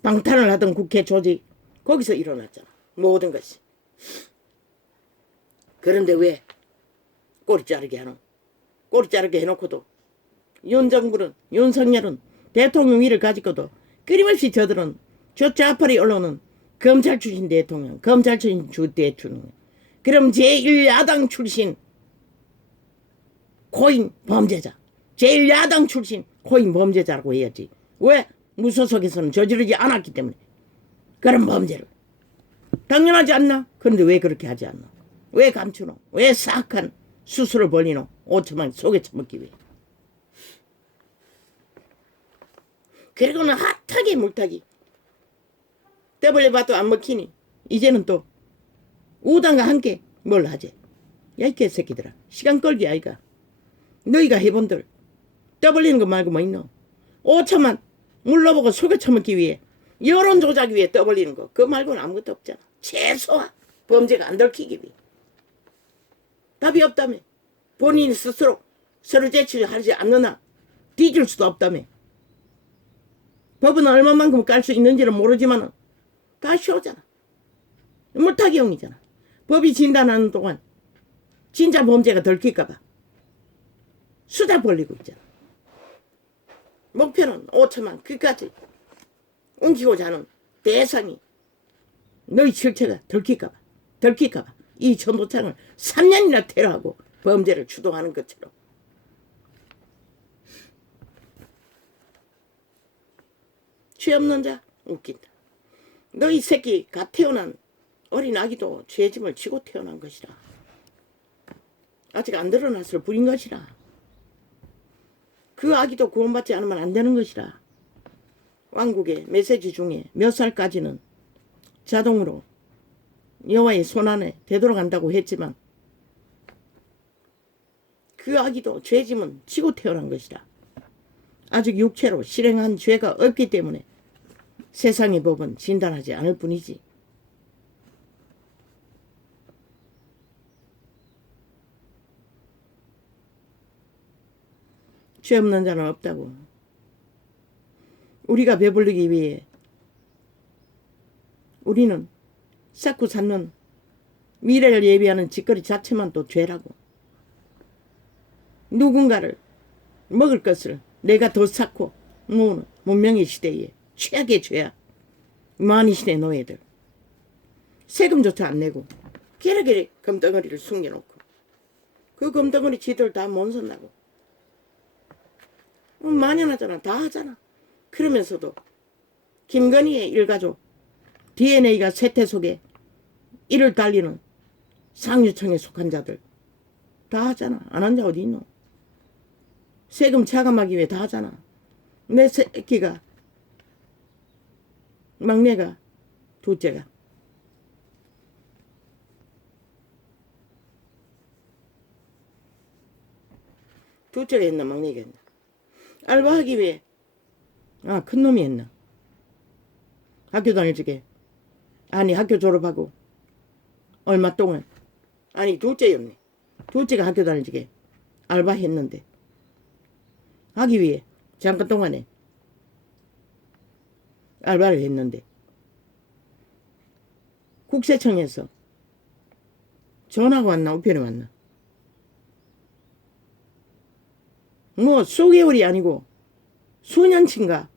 방탄을 하던 국회 조직, 거기서 일어났잖아. 모든 것이. 그런데 왜 꼬리 자르게 하노? 꼬리 자르게 해놓고도 윤석열은 대통령 위를 가지고도 끊임없이 저들은 저 좌파리 언론은 검찰 출신 대통령, 검찰 출신 주 대통령, 그럼 제1야당 출신 코인 범죄자, 제1야당 출신 코인 범죄자라고 해야지. 왜? 무소속에서는 저지르지 않았기 때문에. 그런 범죄를 당연하지 않나? 그런데 왜 그렇게 하지 않나? 왜 감추노? 왜 사악한 수술을 벌리노? 5천만 속에 처먹기 위해. 그리고는 핫하게 물타기. 떠벌려봐도 안 먹히니 이제는 또 우당과 함께 뭘 하지? 야, 이 개새끼들아. 시간 끌기 아이가. 너희가 해본들 떠벌리는 거 말고 뭐 있노? 5천만 물러보고 속여 처먹기 위해 여론 조작 위해 떠벌리는 거 그거 말고는 아무것도 없잖아. 최소한 범죄가 안 들키기 위해. 답이 없다며. 본인이 스스로 서로 제치를 하지 않느나 뒤질 수도 없다며. 법은 얼마만큼 깔 수 있는지는 모르지만 다 쉬우잖아. 물타기용이잖아. 법이 진단하는 동안 진짜 범죄가 들킬까봐 수다 벌리고 있잖아. 목표는 5천만 그까지 옮기고자 하는 대상이 너희 실체가 들킬까봐 이 전도창을 3년이나 테러하고 범죄를 주도하는 것처럼. 죄 없는 자 웃긴다. 너희 새끼 갓 태어난 어린 아기도 죄짐을 지고 태어난 것이라. 아직 안 드러났을 뿐인 것이라. 그 아기도 구원받지 않으면 안 되는 것이라. 왕국의 메시지 중에 몇 살까지는 자동으로 여호와의 손안에 되돌아간다고 했지만 그 아기도 죄짐은 지고 태어난 것이라. 아직 육체로 실행한 죄가 없기 때문에 세상의 법은 진단하지 않을 뿐이지. 죄 없는 자는 없다고. 우리가 배불리기 위해 우리는 쌓고 쌓는 미래를 예비하는 짓거리 자체만 또 죄라고. 누군가를 먹을 것을 내가 더 쌓고 모으는 문명의 시대에 최악의 죄야. 만이시대 노예들. 세금조차 안 내고 게레게레 금덩어리를 숨겨놓고 그 금덩어리 지들 다 못 선다고. 만연하잖아. 다 하잖아. 그러면서도 김건희의 일가족 DNA가 세태 속에 이를 달리는 상류층에 속한 자들 다 하잖아. 안 한 자 어디 있노? 세금 차감하기 위해 다 하잖아. 내 새끼가 막내가 둘째가 했나 막내가 했나 알바하기 위해 큰 놈이 했나 학교 다닐 적에 아니 학교 졸업하고 얼마 동안 아니 둘째였네. 둘째가 학교 다닐 적에 알바했는데 하기 위해 잠깐 동안에 알바를 했는데 국세청에서 전화가 왔나 우편에 왔나 뭐 수개월이 아니고 수년치인가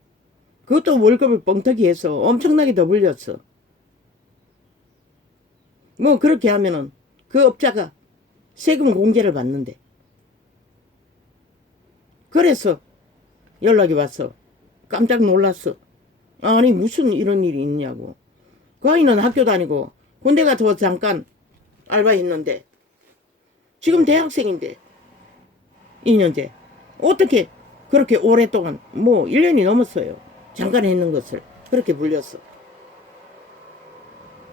그것도 월급을 뻥튀기해서 엄청나게 더 불렸어. 뭐 그렇게 하면은 그 업자가 세금 공제를 받는데 그래서 연락이 왔어. 깜짝 놀랐어. 아니 무슨 이런 일이 있냐고. 그 아이는 학교 다니고 군대 가서 잠깐 알바했는데 지금 대학생인데 2년째 어떻게 그렇게 오랫동안 뭐 1년이 넘었어요. 잠깐 했는 것을 그렇게 불렸어.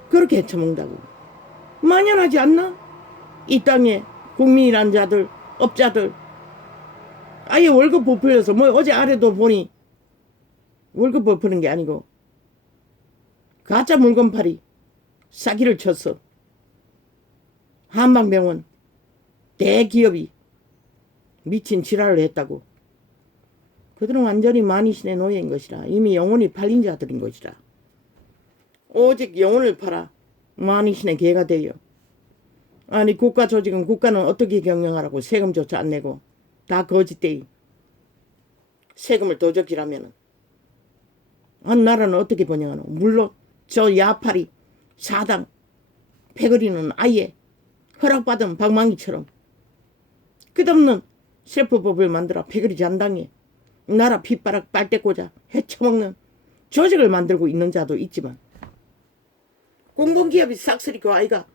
그렇게 해쳐먹는다고. 만연하지 않나? 이 땅에 국민이란 자들 업자들 아예 월급 부풀려서 뭐 어제 아래도 보니 월급 부푸는 게 아니고 가짜 물건팔이 사기를 쳤어. 한방병원 대기업이 미친 지랄을 했다고. 그들은 완전히 만이신의 노예인 것이라. 이미 영혼이 팔린 자들인 것이라. 오직 영혼을 팔아 만이신의 개가 되어. 아니 국가 조직은 국가는 어떻게 경영하라고 세금조차 안 내고 다 거짓대이. 세금을 도적이라면은 한 나라는 어떻게 번영하노. 물론 저 야파리 사당 패거리는 아예 허락받은 방망이처럼 끝없는 셀프법을 만들어 패거리 잔당에 나라 핏바락 빨대 꽂아 헤쳐먹는 조직을 만들고 있는 자도 있지만 공공기업이 싹쓸이 그 아이가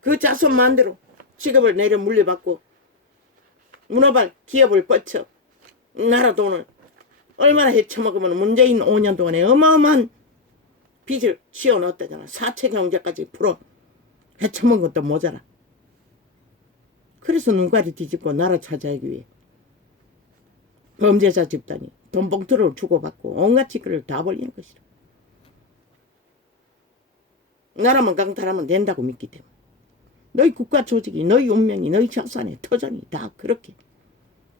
그 자손 마음대로 직업을 내려 물려받고 문어발 기업을 뻗쳐 나라 돈을 얼마나 헤쳐먹으면 문재인 5년 동안에 어마어마한 빚을 쥐어 넣었다잖아. 사채 경제까지 풀어 헤쳐먹은 것도 모자라. 그래서 눈깔이 뒤집고 나라 차지하기 위해 범죄자 집단이 돈 봉투를 주고받고 온갖 짓거리를 다 벌리는 것이다. 나라만 강탈하면 된다고 믿기 때문에 너희 국가 조직이 너희 운명이 너희 자산의 터전이 다 그렇게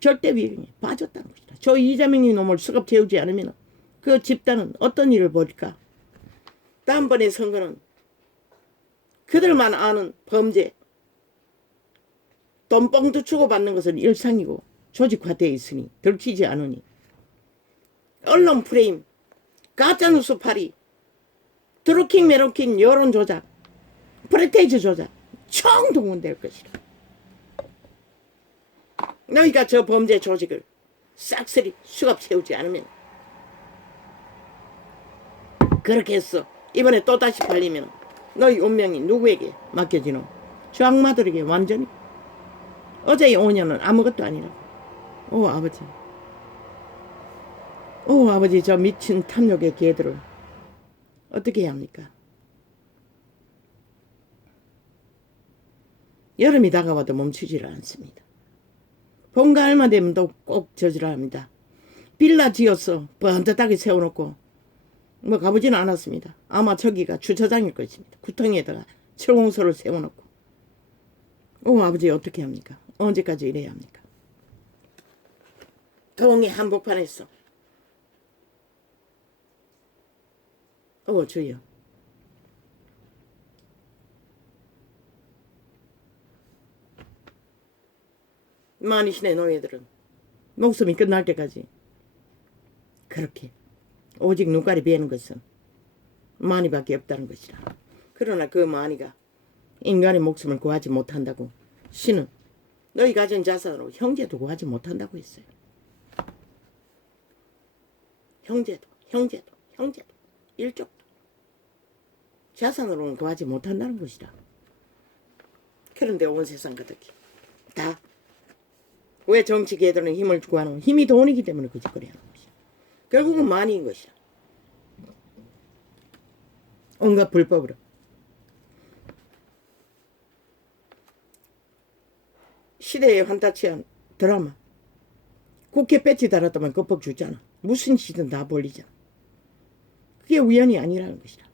절대 위기에 빠졌다는 것이다. 저 이재명이 놈을 수갑 채우지 않으면 그 집단은 어떤 일을 벌일까? 다음번에 선거는 그들만 아는 범죄, 돈봉투 주고받는 것은 일상이고 조직화되어 있으니 들키지 않으니 언론 프레임, 가짜뉴스 팔이, 드루킹 메루킹 여론 조작, 프레테이즈 조작 총동원될 것이다. 너희가 저 범죄 조직을 싹쓸이 수갑 채우지 않으면 그렇게 했어. 이번에 또다시 팔리면 너희 운명이 누구에게 맡겨지노? 저 악마들에게 완전히. 어제의 5년은 아무것도 아니라고. 오 아버지, 오 아버지, 저 미친 탐욕의 개들을 어떻게 해야 합니까? 여름이 다가와도 멈추지를 않습니다. 봄 가을만 되면 꼭 저지라 합니다. 빌라 지어서 번듯하게 세워놓고 뭐 가보지는 않았습니다. 아마 저기가 주차장일 것입니다. 구덩이에다가 철공소를 세워놓고. 오 아버지, 어떻게 합니까? 언제까지 이래야 합니까? 동해 한복판에서 주여, 만이신의 노예들은 목숨이 끝날 때까지 그렇게 오직 눈깔이 베는 것은 마니밖에 없다는 것이라. 그러나 그 마니가 인간의 목숨을 구하지 못한다고 신은 너희 가진 자산으로 형제도 구하지 못한다고 했어요. 형제도 일족도 자산으로는 구하지 못한다는 것이라. 그런데 온 세상 가득히 다 왜 정치계들은 힘을 구하는, 힘이 돈이기 때문에 그 짓거리 하는 것이야. 결국은 만이인 것이야. 온갖 불법으로 시대에 환타치한 드라마, 국회 배치 달았다면 겁법 주잖아. 무슨 짓은 다 벌리잖아. 그게 우연이 아니라는 것이라.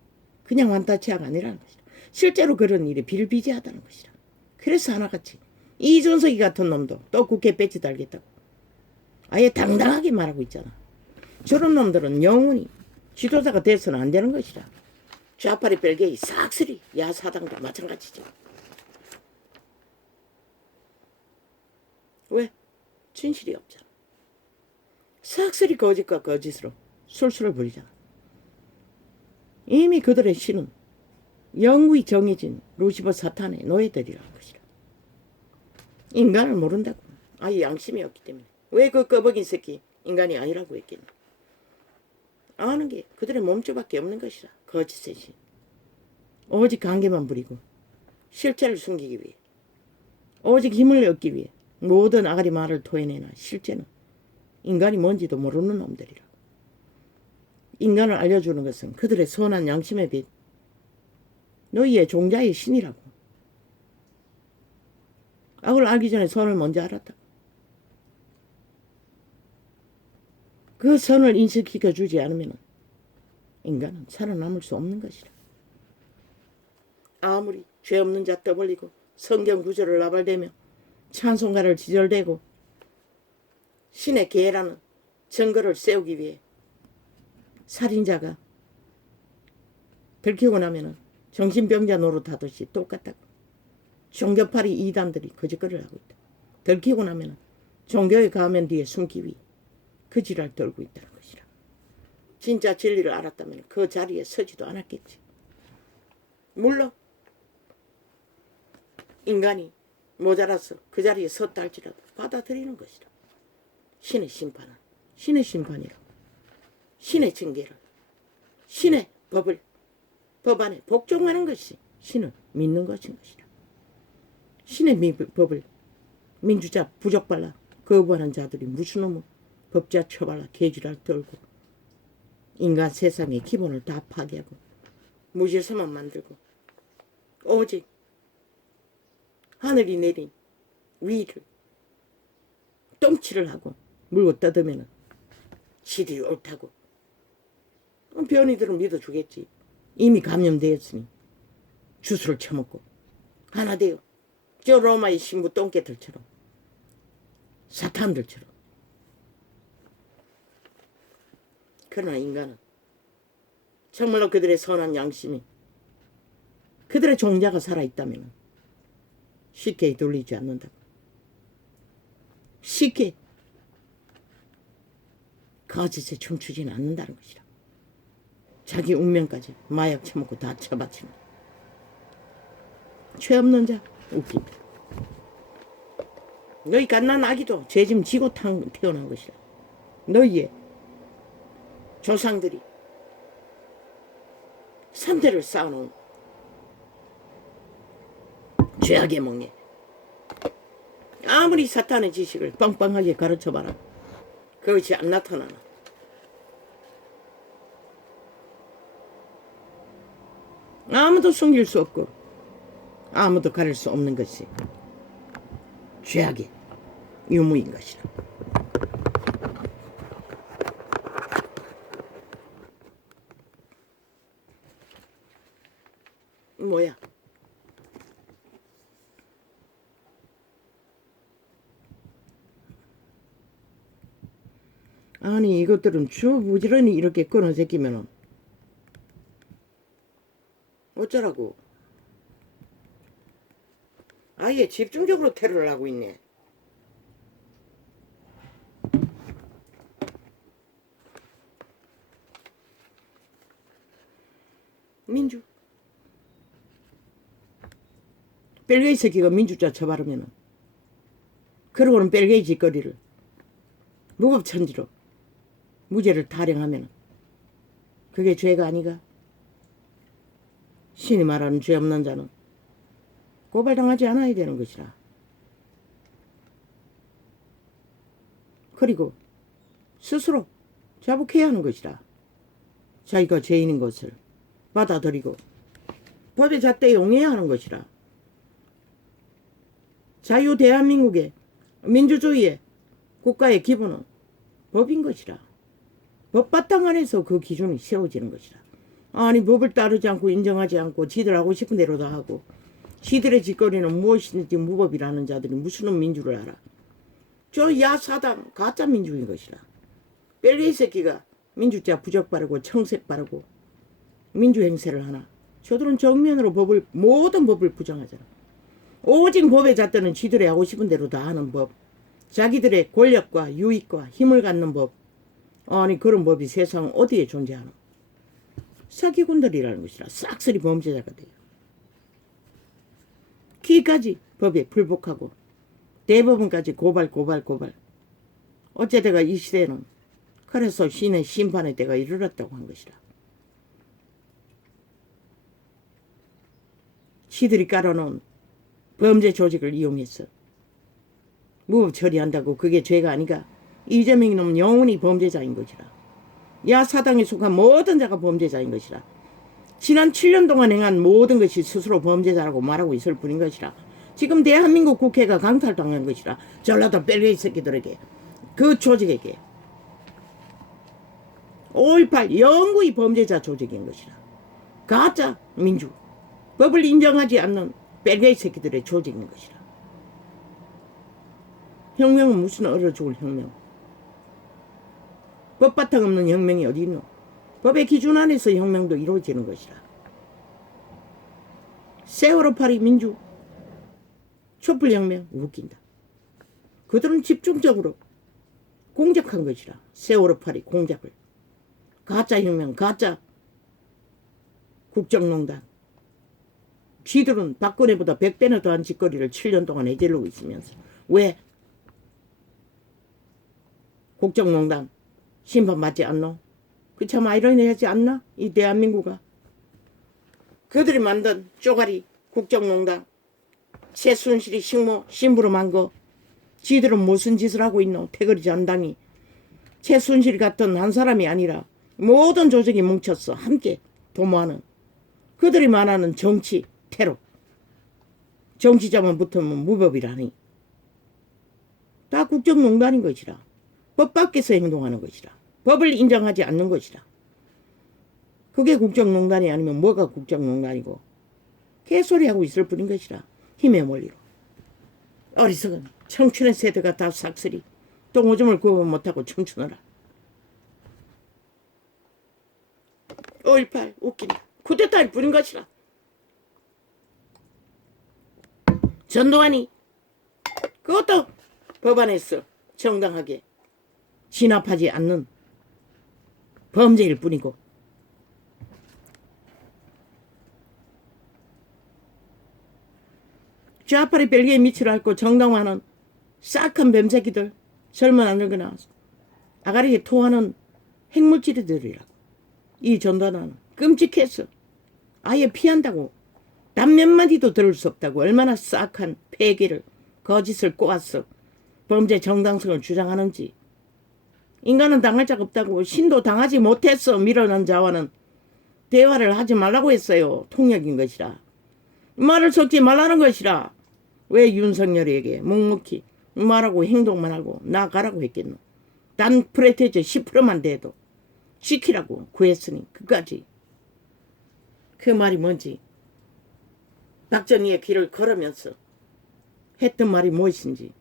그냥 환타치아가 아니라는 것이라. 실제로 그런 일이 비일비재하다는 것이라. 그래서 하나같이 이준석이 같은 놈도 또 국회 배치 달겠다고 아예 당당하게 말하고 있잖아. 저런 놈들은 영원히 지도자가 돼서는 안 되는 것이라. 좌파리 별개의 싹쓸이 야사당도 마찬가지죠. 왜? 진실이 없잖아. 싹쓸이 거짓과 거짓으로 술수를 부리잖아. 이미 그들의 신은 영구히 정해진 루시퍼 사탄의 노예들이라는 것이라. 인간을 모른다고. 아예 양심이 없기 때문에. 왜 그 꺼벅인 새끼 인간이 아니라고 했겠나. 아는 게 그들의 몸주밖에 없는 것이라. 거짓의 신. 오직 관계만 부리고 실체를 숨기기 위해, 오직 힘을 얻기 위해 모든 아가리 말을 토해내나 실제는 인간이 뭔지도 모르는 놈들이라. 인간을 알려주는 것은 그들의 선한 양심의 빛, 너희의 종자의 신이라고. 악을 알기 전에 선을 먼저 알았다. 그 선을 인식시켜 주지 않으면 인간은 살아남을 수 없는 것이라. 아무리 죄 없는 자 떠벌리고 성경 구절을 나발대며 찬송가를 지절대고 신의 계라는 증거를 세우기 위해 살인자가 들키고 나면은 정신병자 노릇하듯이 똑같다고. 종교파리 이단들이 거짓거리를 하고 있다. 들키고 나면은 종교의 가면 뒤에 숨기 위해 그 지랄 떨고 있다는 것이라. 진짜 진리를 알았다면 그 자리에 서지도 않았겠지. 물론 인간이 모자라서 그 자리에 섰다 할지라도 받아들이는 것이라. 신의 심판은 신의 심판이라고. 신의 징계를, 신의 법을 법안에 복종하는 것이 신을 믿는 것인 것이라. 신의 법을 민주자 부적발라 거부하는 자들이 무슨 놈의 법자 처발라 개지랄 떨고 인간 세상의 기본을 다 파괴하고 무질서만 만들고 오직 하늘이 내린 위를 똥치를 하고 물고 떠들면 지들이 옳다고 변이들은 믿어주겠지. 이미 감염되었으니 주술을 처먹고 하나 되어 저 로마의 신부 똥개들처럼 사탄들처럼. 그러나 인간은 정말로 그들의 선한 양심이 그들의 종자가 살아있다면 쉽게 돌리지 않는다고. 쉽게 거짓에 춤추지는 않는다는 것이라. 자기 운명까지 마약 처먹고 다 처바치는 죄 없는 자 웃긴다. 너희 갓난 아기도 죄짐 지고 태어난 것이라. 너희의 조상들이 3대를 쌓아놓은 죄악의 멍에 아무리 사탄의 지식을 빵빵하게 가르쳐봐라. 그것이 안 나타나나. 아무도 숨길 수 없고 아무도 가릴 수 없는 것이 죄악의 유무인 것이라. 뭐야? 아니 이것들은 부지런히 이렇게 끊어 제끼면은 어쩌라고. 아예 집중적으로 테러를 하고 있네. 민주 벨게이 새끼가 민주자 쳐바르면은 그러고는 벨게이 짓거리를 무법천지로 무죄를 타령하면은 그게 죄가 아니가? 신이 말하는 죄 없는 자는 고발당하지 않아야 되는 것이라. 그리고 스스로 자복해야 하는 것이라. 자기가 죄인인 것을 받아들이고 법의 잣대에 용해야 하는 것이라. 자유 대한민국의 민주주의의 국가의 기본은 법인 것이라. 법 바탕 안에서 그 기준이 세워지는 것이라. 아니 법을 따르지 않고 인정하지 않고 지들 하고 싶은 대로 다 하고 지들의 짓거리는 무엇이든지 무법이라는 자들이 무슨 민주를 알아. 저 야사당 가짜 민주인 것이라. 벨게이 새끼가 민주자 부적 바르고 청색 바르고 민주 행세를 하나. 저들은 정면으로 모든 법을 부정하잖아. 오직 법의 잣대는 지들이 하고 싶은 대로 다 하는 법. 자기들의 권력과 유익과 힘을 갖는 법. 아니 그런 법이 세상 어디에 존재하노. 사기꾼들이라는 것이라. 싹쓸이 범죄자가 돼요. 귀까지 법에 불복하고 대법원까지 고발. 어째대가 이 시대는 그래서 신의 심판의 때가 이르렀다고 한 것이라. 시들이 깔아놓은 범죄 조직을 이용해서 무법 처리한다고 그게 죄가 아니가. 이재명이 놈은 영원히 범죄자인 것이라. 야사당에 속한 모든 자가 범죄자인 것이라. 지난 7년 동안 행한 모든 것이 스스로 범죄자라고 말하고 있을 뿐인 것이라. 지금 대한민국 국회가 강탈당한 것이라. 전라도 벨게이 새끼들에게 그 조직에게 5.18 영구히 범죄자 조직인 것이라. 가짜 민주 법을 인정하지 않는 벨게이 새끼들의 조직인 것이라. 혁명은 무슨 얼어 죽을 혁명. 법 바탕 없는 혁명이 어디 있노. 법의 기준 안에서 혁명도 이루어지는 것이라. 세월호 파리 민주 촛불혁명 웃긴다. 그들은 집중적으로 공작한 것이라. 세월호 파리 공작을. 가짜 혁명 가짜 국정농단. 쥐들은 박근혜보다 100배나 더한 짓거리를 7년 동안 해질러고 있으면서 왜 국정농단 심판받지 않노? 그 참 아이러니하지 않나? 이 대한민국아. 그들이 만든 쪼가리 국정농단, 최순실이 식모 심부름한 거, 지들은 무슨 짓을 하고 있노? 태거리 전당이. 최순실 같은 한 사람이 아니라 모든 조직이 뭉쳤어. 함께 도모하는. 그들이 말하는 정치 테러. 정치자만 붙으면 무법이라니. 다 국정농단인 것이라. 법 밖에서 행동하는 것이라. 법을 인정하지 않는 것이라. 그게 국정농단이 아니면 뭐가 국정농단이고. 개소리하고 있을 뿐인 것이라. 힘의 원리로. 어리석은 청춘의 세대가 다 삭슬이. 똥오줌을 구분 못하고 춤추느라. 5.18 웃긴다. 쿠데타일 뿐인 것이라. 전두환이 그것도 법안에서 정당하게 진압하지 않는 범죄일 뿐이고, 좌파리 벨기에 밑으로 앓고 정당화는 싹한 뱀새끼들, 젊은 안 늙거나 아가리에 토하는 핵물질들이라고. 이 전두환은 끔찍해서 아예 피한다고. 단 몇 마디도 들을 수 없다고. 얼마나 싹한 폐기를, 거짓을 꼬았어. 범죄 정당성을 주장하는지. 인간은 당할 자가 없다고. 신도 당하지 못했어. 밀어넣은 자와는 대화를 하지 말라고 했어요. 통역인 것이라. 말을 섞지 말라는 것이라. 왜 윤석열에게 묵묵히 말하고 행동만 하고 나가라고 했겠노. 단 프레테즈 10%만 돼도 지키라고 구했으니 끝까지. 그 말이 뭔지 박정희의 길을 걸으면서 했던 말이 무엇인지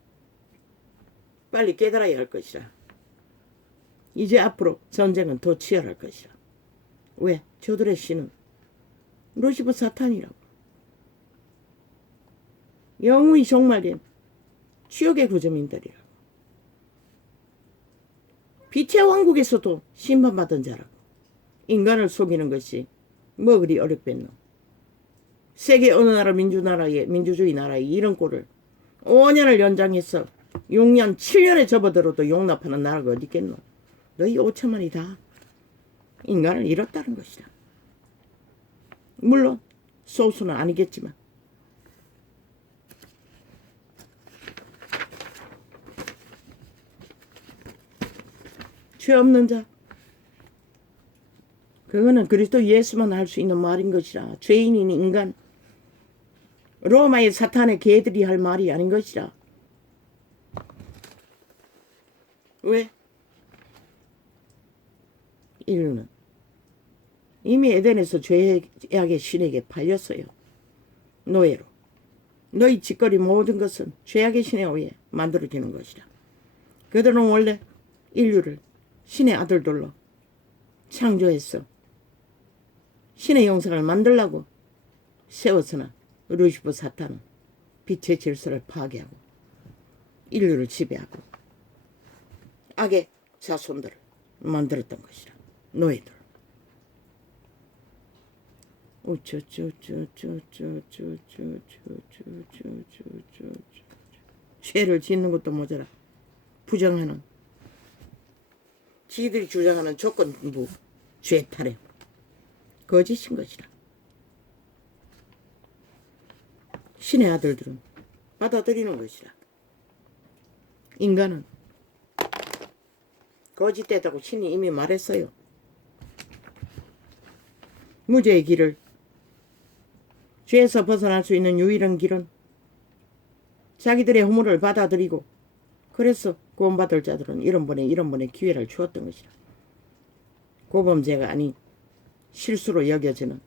빨리 깨달아야 할 것이라. 이제 앞으로 전쟁은 더 치열할 것이라. 왜? 저들의 신은 루시퍼 사탄이라고. 영웅이 종말된 지옥의 구점인들이라고. 빛의 왕국에서도 심판받은 자라고. 인간을 속이는 것이 뭐 그리 어렵겠노. 세계 어느 나라 민주주의 나라에 이런 꼴을 5년을 연장해서 6년 7년에 접어들어도 용납하는 나라가 어디 있겠노. 너희 5천만이 다 인간을 잃었다는 것이다. 물론 소수는 아니겠지만. 죄 없는 자, 그거는 그리스도 예수만 할 수 있는 말인 것이라. 죄인인 인간, 로마의 사탄의 개들이 할 말이 아닌 것이라. 왜? 인류는 이미 에덴에서 죄악의 신에게 팔렸어요. 노예로. 너희 짓거리 모든 것은 죄악의 신에 의해 만들어지는 것이라. 그들은 원래 인류를 신의 아들들로 창조했어. 신의 형상을 만들라고 세웠으나 루시퍼 사탄은 빛의 질서를 파괴하고 인류를 지배하고 악의 자손들을 만들었던 것이라. 노예들. 죄를 짓는 것도 모자라 부정하는, 지들이 주장하는 조건부 죄 탈에 거짓인 것이라. 신의 아들들은 받아들이는 것이라. 인간은 거짓되다고 신이 이미 말했어요. 무죄의 길을, 죄에서 벗어날 수 있는 유일한 길은 자기들의 허물을 받아들이고, 그래서 구원받을 자들은 이런 번의 기회를 주었던 것이라. 고범죄가 아닌 실수로 여겨지는,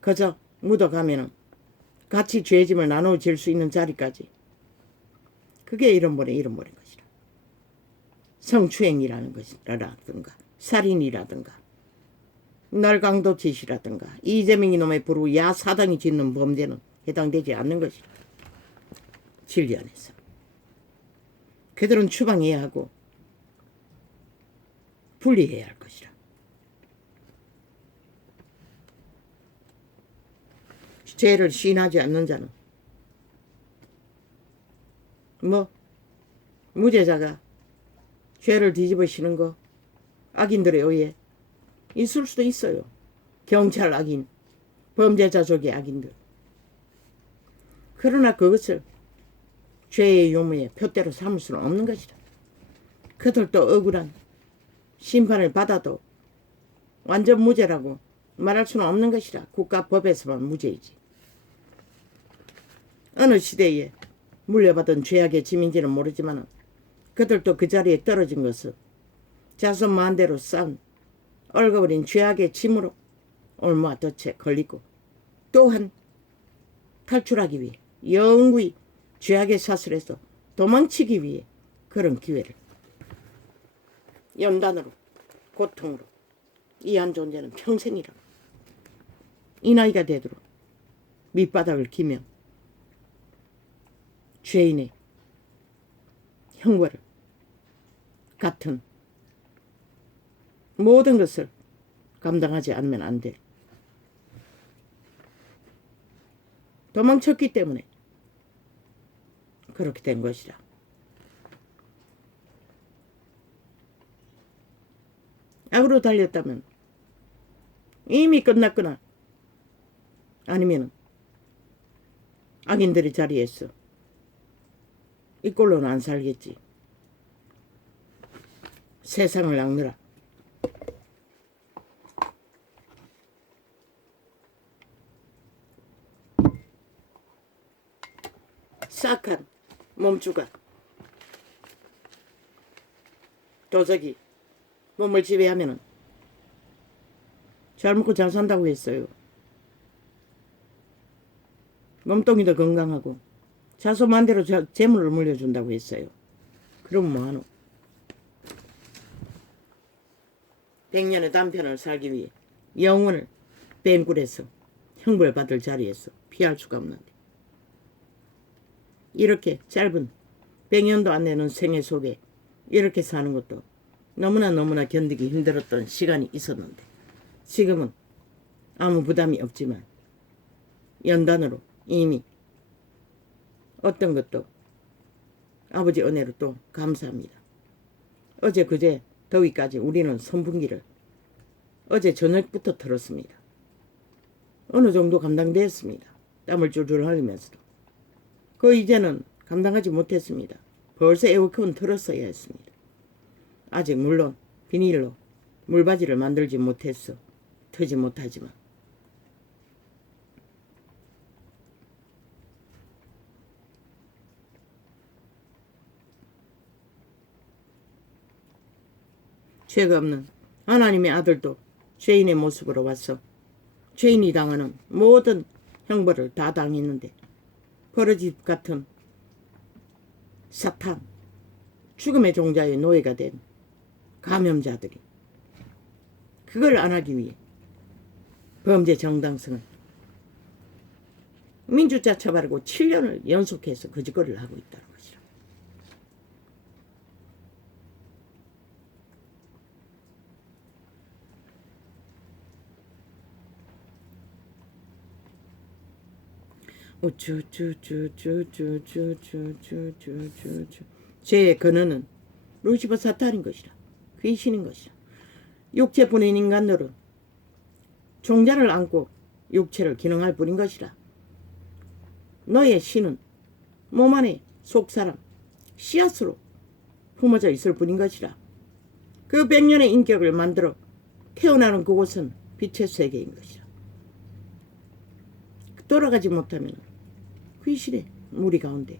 그저 묻어가면은 같이 죄짐을 나누어 질 수 있는 자리까지. 그게 이런 번의 것이라. 성추행이라는 것이라든가 살인이라든가 날강도짓이라든가 이재명이 놈의 부르고 야사당이 짓는 범죄는 해당되지 않는 것이라. 진리 안에서 그들은 추방해야 하고 분리해야 할 것이라. 죄를 시인하지 않는 자는 무죄자가 죄를 뒤집어 씌는 거 악인들에 의해 있을 수도 있어요. 경찰 악인, 범죄자 속의 악인들. 그러나 그것을 죄의 유무의 표대로 삼을 수는 없는 것이다. 그들도 억울한 심판을 받아도 완전 무죄라고 말할 수는 없는 것이라. 국가법에서만 무죄이지. 어느 시대에 물려받은 죄악의 짐인지는 모르지만 그들도 그 자리에 떨어진 것은 자손 만대로 쌓은 얽어버린 죄악의 짐으로 올무와 덫에 걸리고 또한 탈출하기 위해 영구히 죄악의 사슬에서 도망치기 위해 그런 기회를 연단으로 고통으로 이한 존재는 평생이라 이 나이가 되도록 밑바닥을 기며 죄인의 형벌을 같은 모든 것을 감당하지 않으면 안 돼. 도망쳤기 때문에 그렇게 된 것이라. 악으로 달렸다면 이미 끝났거나 아니면 악인들의 자리에서 이 꼴로는 안 살겠지. 세상을 낚느라. 싹한 몸주가 도적이 몸을 지배하면은 잘 먹고 잘 산다고 했어요. 몸뚱이도 건강하고 자소만대로 재물을 물려준다고 했어요. 그럼 뭐하노? 100년의 단편을 살기 위해 영혼을 뱀굴에서 형벌받을 자리에서 피할 수가 없는데 이렇게 짧은 100년도 안 되는 생애 속에 이렇게 사는 것도 너무나 견디기 힘들었던 시간이 있었는데 지금은 아무 부담이 없지만 연단으로 이미 어떤 것도 아버지 은혜로 또 감사합니다. 어제 그제 더위까지 우리는 선풍기를 어제 저녁부터 틀었습니다. 어느 정도 감당되었습니다. 땀을 줄줄 흘리면서도. 이제는 감당하지 못했습니다. 벌써 에어컨 틀었어야 했습니다. 아직 물론 비닐로 물바지를 만들지 못했어. 트지 못하지만. 죄가 없는 하나님의 아들도 죄인의 모습으로 와서 죄인이 당하는 모든 형벌을 다 당했는데 버러지 같은 사탄, 죽음의 종자의 노예가 된 감염자들이 그걸 안 하기 위해 범죄 정당성을 민주자 처벌하고 7년을 연속해서 거짓거리를 하고 있다는 것이라. 죄의 근원은 루시퍼 사탄인 것이라. 귀신인 것이라. 육체 분인 인간들은 종자를 안고 육체를 기능할 뿐인 것이라. 너의 신은 몸 안에 속사람 씨앗으로 품어져 있을 뿐인 것이라. 그 100년의 인격을 만들어 태어나는 그곳은 빛의 세계인 것이라. 돌아가지 못하면 귀신의 무리 가운데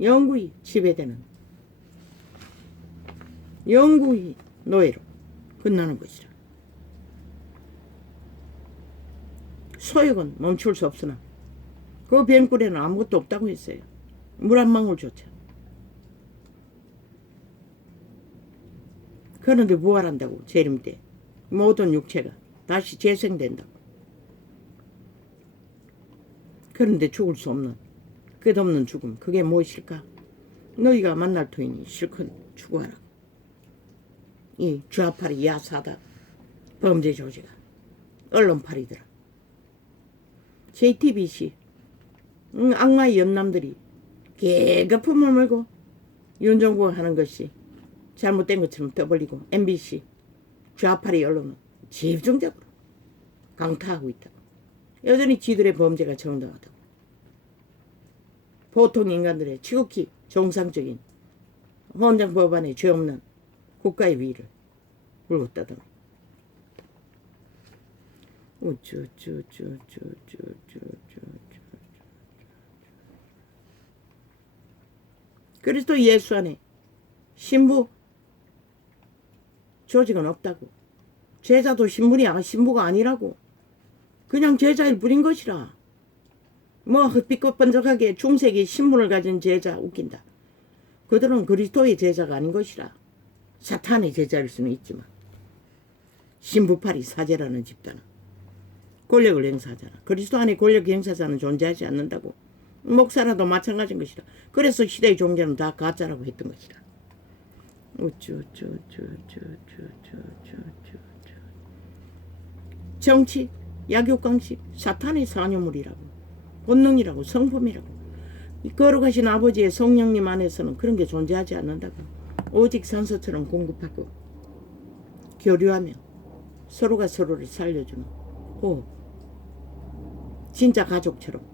영구히 지배되는 영구히 노예로 끝나는 것이라. 소욕은 멈출 수 없으나 그 뱀굴에는 아무것도 없다고 했어요. 물 한 방울조차. 그런데 부활한다고 재림 때 모든 육체가 다시 재생된다고. 그런데 죽을 수 없는 끝없는 죽음, 그게 무엇일까? 너희가 만날 터이니 실컷 추구하라. 이 좌파리 야사다 범죄 조직아, 언론팔이더라. JTBC 악마의 연남들이 개거품을 물고 윤정부가 하는 것이 잘못된 것처럼 떠벌리고 MBC 좌파리 언론은 집중적으로 강타하고 있다고. 여전히 지들의 범죄가 정당하다고. 보통 인간들의 지극히 정상적인 헌정 법안에 죄 없는 국가의 위를 물고 떠드는. 그리스도 예수 안에 신부 조직은 없다고. 제자도 신부가 아니라고. 그냥 제자일 뿐인 것이라. 뭐 흑빛꽃 번쩍하게 중세기 신분을 가진 제자 웃긴다. 그들은 그리스도의 제자가 아닌 것이라. 사탄의 제자일 수는 있지만 신부파리 사제라는 집단은 권력을 행사하잖아. 그리스도 안에 권력 행사자는 존재하지 않는다고. 목사라도 마찬가지인 것이라. 그래서 시대의 종교는 다 가짜라고 했던 것이라. 정치, 약육강식, 사탄의 산유물이라고. 본능이라고, 성품이라고. 거룩하신 아버지의 성령님 안에서는 그런 게 존재하지 않는다고. 오직 산소처럼 공급하고 교류하며 서로가 서로를 살려주는 호흡. 진짜 가족처럼,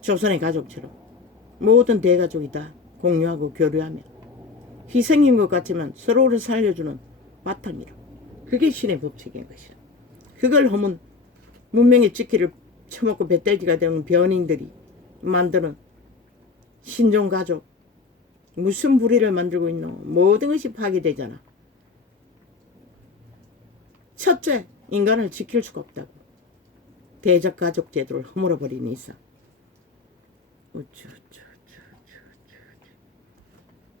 조선의 가족처럼 모든 대가족이 다 공유하고 교류하며 희생인 것 같지만 서로를 살려주는 바탕이라. 그게 신의 법칙인 것이라. 그걸 허문 문명의 찌키를 처먹고 배돼지가 되는 변인들이 만드는 신종가족, 무슨 불의를 만들고 있노. 모든 것이 파괴되잖아. 첫째, 인간을 지킬 수가 없다고. 대적가족 제도를 허물어버린 이상.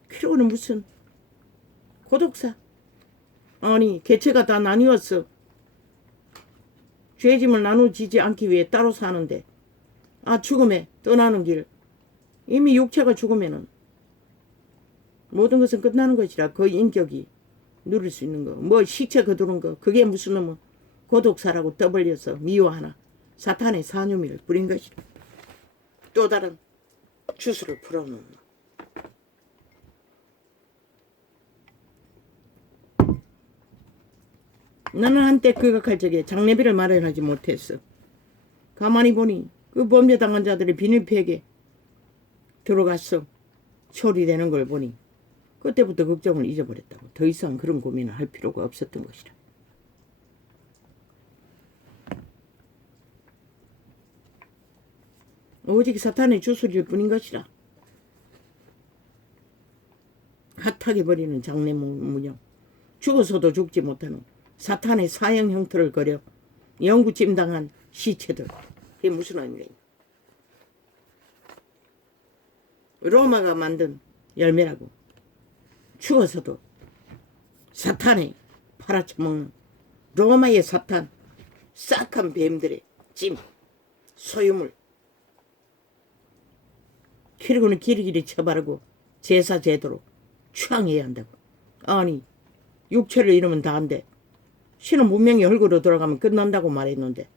그러고는 무슨 고독사. 아니 개체가 다 나뉘었어. 죄짐을 나누지지 않기 위해 따로 사는데 죽음에 떠나는 길. 이미 육체가 죽으면은 모든 것은 끝나는 것이라. 그 인격이 누릴 수 있는 거. 뭐 시체 거두는 거. 그게 무슨 놈은 고독사라고 떠벌려서 미워하나. 사탄의 산유미를 뿌린 것이라. 또 다른 주술을 풀어놓는. 나는 한때 극악할 적에 장례비를 마련하지 못했어. 가만히 보니 그 범죄당한 자들이 비닐팩에 들어갔어. 처리되는 걸 보니 그때부터 걱정을 잊어버렸다고. 더 이상 그런 고민을 할 필요가 없었던 것이라. 오직 사탄의 주술일 뿐인 것이라. 핫하게 버리는 장례 문형. 죽어서도 죽지 못하는 사탄의 사형 형태를 그려 영구찜당한 시체들. 그게 무슨 의미가 있나. 로마가 만든 열매라고. 죽어서도 사탄의 팔아쳐먹는 로마의 사탄, 싹한 뱀들의 찜, 소유물. 그리고는 길이길이 쳐바르고 제사 제도로 추앙해야 한다고. 아니 육체를 잃으면 다한데 신은 문명이 흙으로 돌아가면 끝난다고 말했는데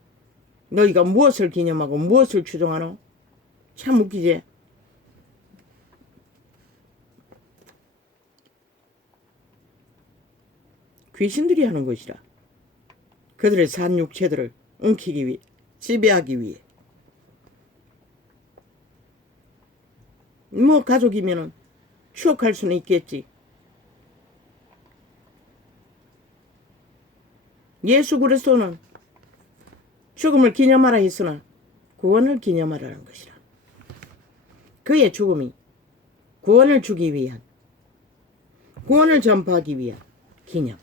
너희가 무엇을 기념하고 무엇을 추종하노? 참 웃기지. 귀신들이 하는 것이라. 그들의 산 육체들을 엉키기 위해, 지배하기 위해. 뭐 가족이면은 추억할 수는 있겠지. 예수 그리스도는 죽음을 기념하라 했으나 구원을 기념하라는 것이라. 그의 죽음이 구원을 주기 위한, 구원을 전파하기 위한 기념.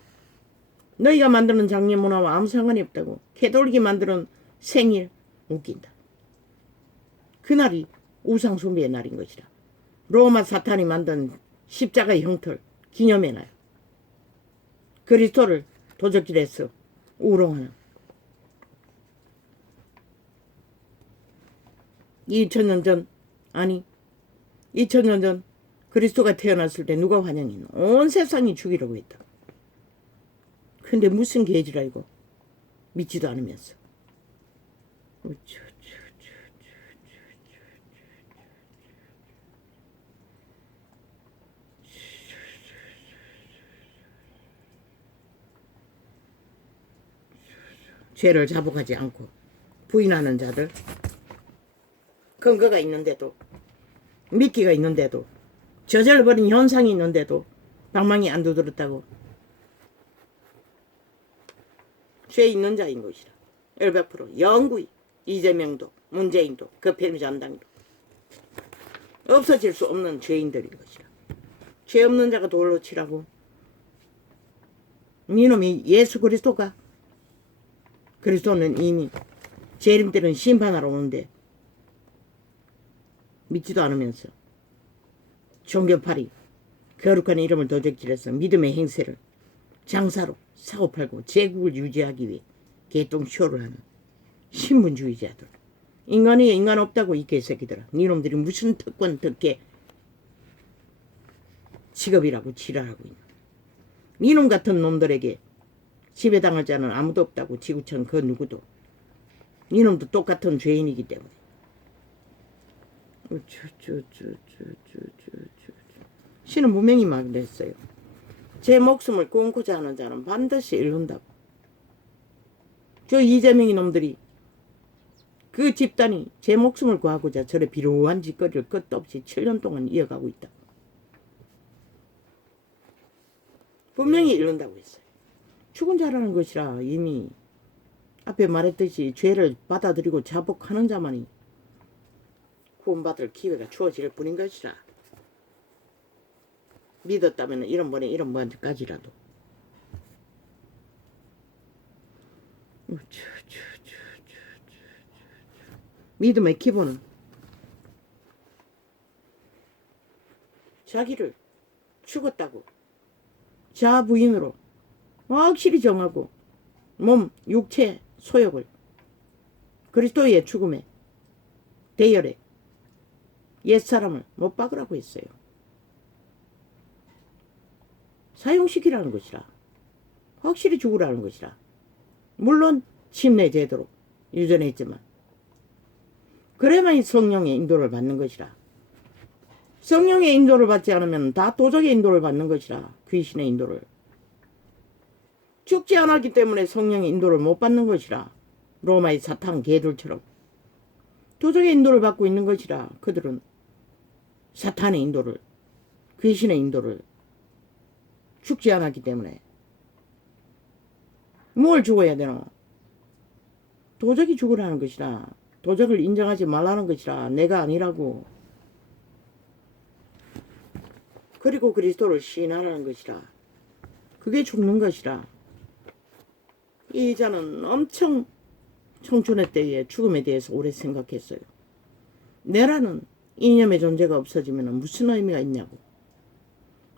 너희가 만드는 장례 문화와 아무 상관이 없다고. 캐톨릭이 만드는 생일 웃긴다. 그날이 우상 숭배의 날인 것이라. 로마 사탄이 만든 십자가의 형틀 기념의 날. 그리스도를 도적질해서 우롱하는. 2000년 전, 아니 2000년 전 그리스도가 태어났을 때 누가 환영했노? 온 세상이 죽이라고 했다. 근데 무슨 개질 알고 믿지도 않으면서. 죄를 자복하지 않고 부인하는 자들, 근거가 있는데도, 미끼가 있는데도, 저질러버린 현상이 있는데도 방망이 안 두드렸다고 죄 있는 자인 것이라. 100% 영구히 이재명도 문재인도 그 편의전당도 없어질 수 없는 죄인들인 것이라. 죄 없는 자가 돌로 치라고. 이놈이 예수 그리스도가, 그리스도는 이미 재림 때는 심판하러 오는데 믿지도 않으면서 종교팔이 거룩한 이름을 도적질해서 믿음의 행세를 장사로 사고팔고 제국을 유지하기 위해 개똥쇼를 하는 신분주의자들. 인간이 인간 없다고 이 개새끼들아. 니놈들이 무슨 특권 특혜 직업이라고 지랄하고 있나. 니놈 같은 놈들에게 지배당할 자는 아무도 없다고 지구촌 그 누구도. 니놈도 똑같은 죄인이기 때문에. 신은 분명히 말했어요. 제 목숨을 끊고자 하는 자는 반드시 잃는다고. 저 이재명이 놈들이 그 집단이 제 목숨을 구하고자 저래 비루한 짓거리를 끝도 없이 7년 동안 이어가고 있다. 분명히 잃는다고 했어요. 죽은 자라는 것이라. 이미 앞에 말했듯이 죄를 받아들이고 자복하는 자만이 구원받을 기회가 주어질 뿐인 것이라. 믿었다면 이런 번까지라도. 믿음의 기본은 자기를 죽었다고 자부인으로 확실히 정하고 몸, 육체, 소욕을 그리스도의 죽음에 대열에 옛사람을 못 박으라고 했어요. 사용시키라는 것이라. 확실히 죽으라는 것이라. 물론 침례 제도로 유전했지만 그래야만 성령의 인도를 받는 것이라. 성령의 인도를 받지 않으면 다 도적의 인도를 받는 것이라. 귀신의 인도를. 죽지 않았기 때문에 성령의 인도를 못 받는 것이라. 로마의 사탄 개들처럼 도적의 인도를 받고 있는 것이라. 그들은 사탄의 인도를, 귀신의 인도를 죽지 않았기 때문에. 뭘 죽어야 되노? 도적이 죽으라는 것이라. 도적을 인정하지 말라는 것이라. 내가 아니라고. 그리고 그리스도를 시인하라는 것이라. 그게 죽는 것이라. 이 자는 엄청 청춘의 때에 죽음에 대해서 오래 생각했어요. 내라는 이념의 존재가 없어지면 무슨 의미가 있냐고.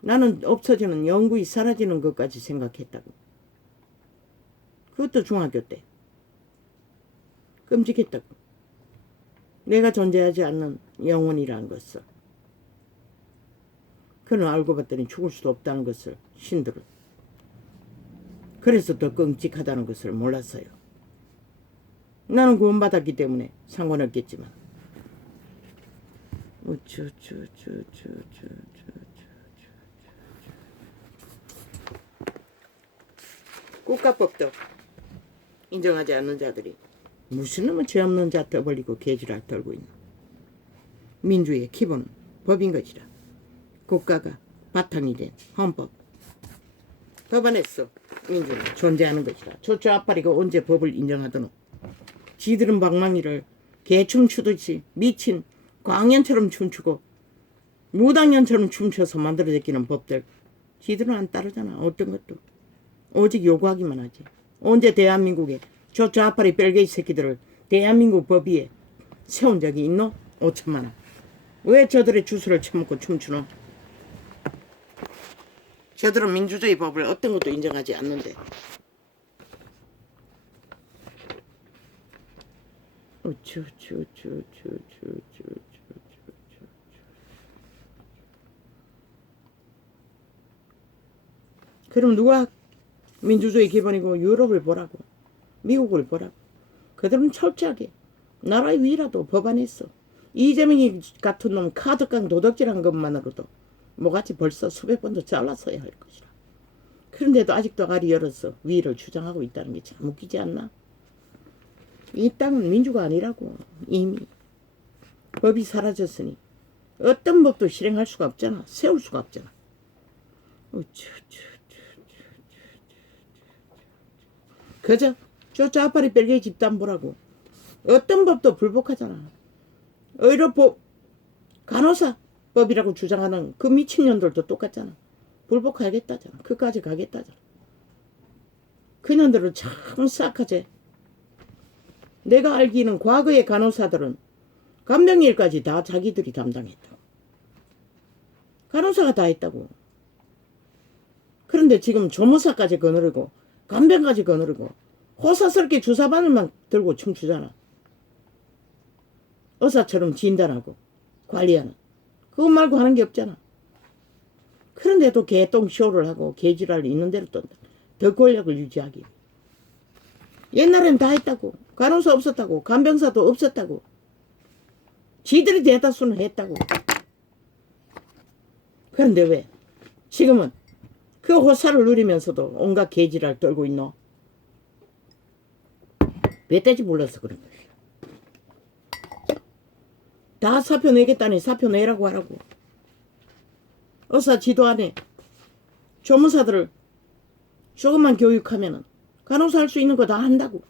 나는 없어지는, 영구히 사라지는 것까지 생각했다고. 그것도 중학교 때. 끔찍했다고. 내가 존재하지 않는 영혼이라는 것을. 그는 알고 봤더니 죽을 수도 없다는 것을, 신들은. 그래서 더 끔찍하다는 것을 몰랐어요. 나는 구원받았기 때문에 상관없겠지만. 국가법도 인정하지 않는 자들이 무슨 놈은 죄 없는 자 떠벌리고 개지랄 떨고 있는. 민주의 기본은 법인 것이라. 국가가 바탕이 된 헌법. 법안에서 민주는 존재하는 것이라. 조초 앞파리가 언제 법을 인정하더노. 지들은 방망이를 개춤 추듯이 미친 광년처럼 춤추고 무당년처럼 춤춰서 만들어졌기는 법들. 지들은 안 따르잖아. 어떤 것도. 오직 요구하기만 하지. 언제 대한민국에 저 좌파리 뺄개이 새끼들을 대한민국 법 위에 세운 적이 있노? 5천만 원. 왜 저들의 주술을 처먹고 춤추노? 저들은 민주주의 법을 어떤 것도 인정하지 않는데. 그럼 누가 민주주의 기본이고 유럽을 보라고, 미국을 보라고. 그들은 철저하게 나라의 위라도 법안했어. 이재명이 같은 놈 카드깡 도덕질한 것만으로도 뭐같이 벌써 수백 번도 잘랐어야 할 것이라. 그런데도 아직도 알이 열어서 위를 주장하고 있다는 게 참 웃기지 않나? 이 땅은 민주가 아니라고. 이미 법이 사라졌으니 어떤 법도 실행할 수가 없잖아. 세울 수가 없잖아. 그저 저 좌파리 벨기에 집단 보라고. 어떤 법도 불복하잖아. 의료법 간호사 법이라고 주장하는 그 미친년들도 똑같잖아. 불복하겠다잖아. 그까지 가겠다잖아. 그년들은 참 싹하지. 내가 알기는 과거의 간호사들은 간병일까지 다 자기들이 담당했다고. 간호사가 다 했다고. 그런데 지금 조무사까지 거느리고 간병까지 거느리고 호사스럽게 주사바늘만 들고 춤추잖아. 의사처럼 진단하고 관리하는. 그거 말고 하는 게 없잖아. 그런데도 개똥 쇼를 하고 개지랄 있는 대로 떤다. 더 권력을 유지하기. 옛날엔 다 했다고. 간호사 없었다고. 간병사도 없었다고. 지들이 대다수는 했다고. 그런데 왜 지금은 그 호사를 누리면서도 온갖 개지랄 떨고 있노? 멧돼지 불러서 그런 거야. 다 사표 내겠다니 사표 내라고 하라고. 의사 지도 안에 조무사들을 조금만 교육하면은 간호사 할 수 있는 거 다 한다고.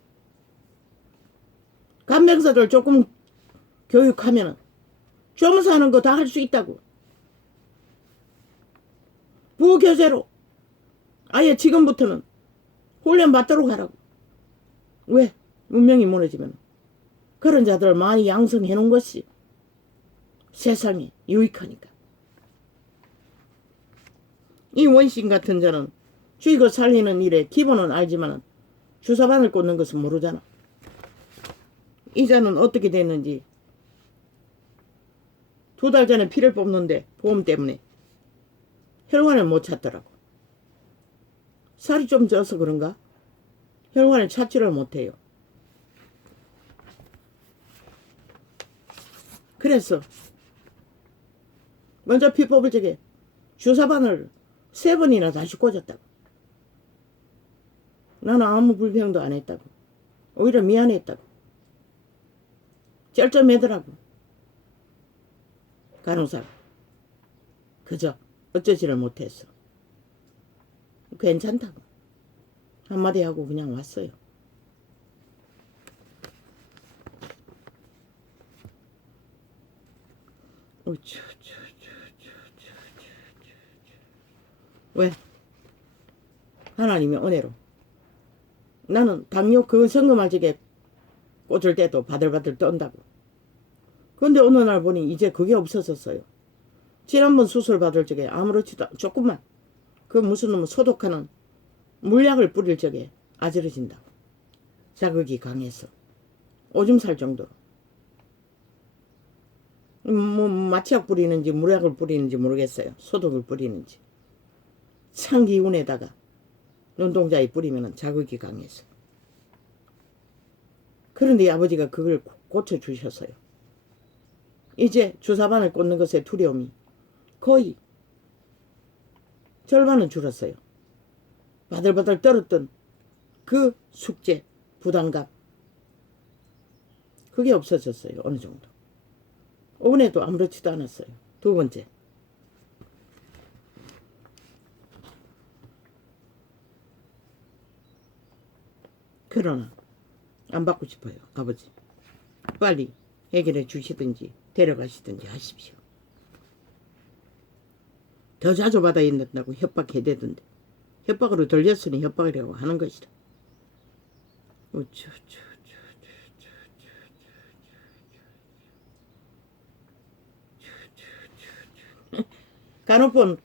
간병사들 조금 교육하면은 조무사 하는 거 다 할 수 있다고. 부교재로 아예 지금부터는 훈련 받도록 하라고. 왜? 문명이 무너지면 그런 자들을 많이 양성해 놓은 것이 세상에 유익하니까. 이 원신 같은 자는 죽이고 살리는 일에 기본은 알지만 주사바늘 꽂는 것은 모르잖아. 이 자는 어떻게 됐는지 2달 전에 피를 뽑는데 보험 때문에 혈관을 못 찾더라고. 살이 좀 쪄서 그런가? 혈관을 찾지를 못해요. 그래서 먼저 피 뽑을 적에 주사바늘 3번이나 다시 꽂았다고. 나는 아무 불평도 안 했다고. 오히려 미안했다고. 쩔쩔매더라고. 간호사가. 그저 어쩌지를 못했어. 괜찮다고. 한마디 하고 그냥 왔어요. 왜? 하나님의 은혜로. 나는 당뇨 그 성금할 적에 꽂을 때도 바들바들 떤다고. 그런데 어느 날 보니 이제 그게 없어졌어요. 지난번 수술 받을 적에 아무렇지도 조금만 그 무슨 놈 소독하는 물약을 뿌릴 적에 아지러진다고. 자극이 강해서 오줌 살 정도로. 뭐 마취약 뿌리는지 물약을 뿌리는지 모르겠어요. 소독을 뿌리는지. 찬 기운에다가 눈동자에 뿌리면 자극이 강해서. 그런데 아버지가 그걸 고쳐주셨어요. 이제 주사바늘 꽂는 것에 두려움이 거의 절반은 줄었어요. 바들바들 떨었던 그 숙제, 부담감. 그게 없어졌어요. 어느 정도. 오늘도 아무렇지도 않았어요. 2번째. 그러나 안 받고 싶어요. 아버지. 빨리 해결해 주시든지 데려가시든지 하십시오. 더 자주 받아야 된다고 협박해대던데. 협박으로 들렸으니 협박이라고 하는 것이다. 간호법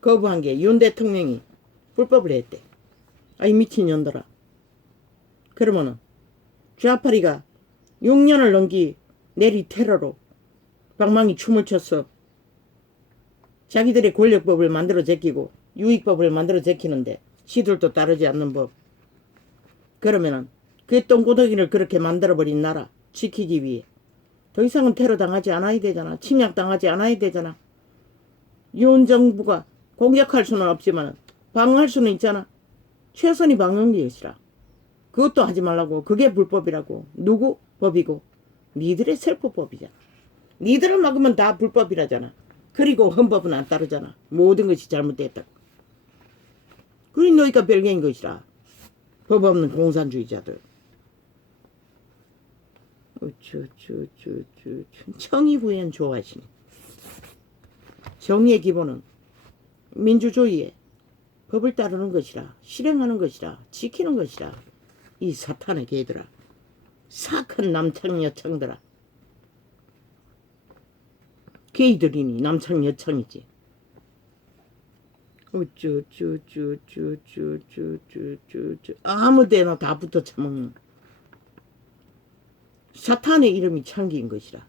거부한 게 윤 대통령이 불법을 했대. 아이 미친년들아. 그러면은 좌파리가 6년을 넘기 내리 테러로 방망이 춤을 췄어. 자기들의 권력법을 만들어 제끼고 유익법을 만들어 제끼는데 시들도 따르지 않는 법. 그러면은 그 똥구덩이를 그렇게 만들어버린 나라 지키기 위해 더 이상은 테러 당하지 않아야 되잖아. 침략 당하지 않아야 되잖아. 윤 정부가 공격할 수는 없지만 방어할 수는 있잖아. 최선이 방어인 것이라. 그것도 하지 말라고. 그게 불법이라고. 누구 법이고? 니들의 셀프법이잖아. 니들을 막으면 다 불법이라잖아. 그리고 헌법은 안 따르잖아. 모든 것이 잘못됐다. 그리 너희가 별개인 것이라. 법 없는 공산주의자들. 청의구현 좋아하시네. 정의의 기본은 민주주의에 법을 따르는 것이라, 실행하는 것이라, 지키는 것이라. 이 사탄의 개들아, 사악한 남창 여창들아. 개이들이니 남창 여창이지. 아무데나 다 붙어 처먹는 사탄의 이름이 창기인 것이라.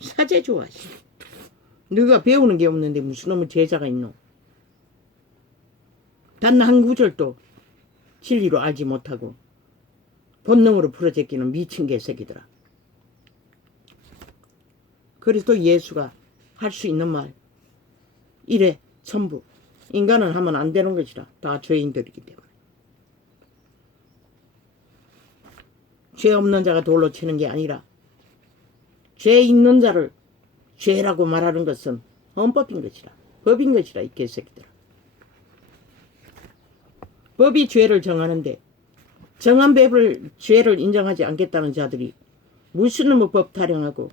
사제 좋아하시. 너가 배우는 게 없는데 무슨 놈의 제자가 있노? 단 한 구절도 진리로 알지 못하고 본능으로 풀어제끼는 미친 개새끼들아. 그리스도 예수가 할 수 있는 말 이래 전부. 인간은 하면 안 되는 것이라. 다 죄인들이기 때문에. 죄 없는 자가 돌로 치는 게 아니라 죄 있는 자를 죄라고 말하는 것은 헌법인 것이라. 법인 것이라. 이 개새끼들아. 법이 죄를 정하는데 정한 법을 죄를 인정하지 않겠다는 자들이 무슨 놈의 법 타령하고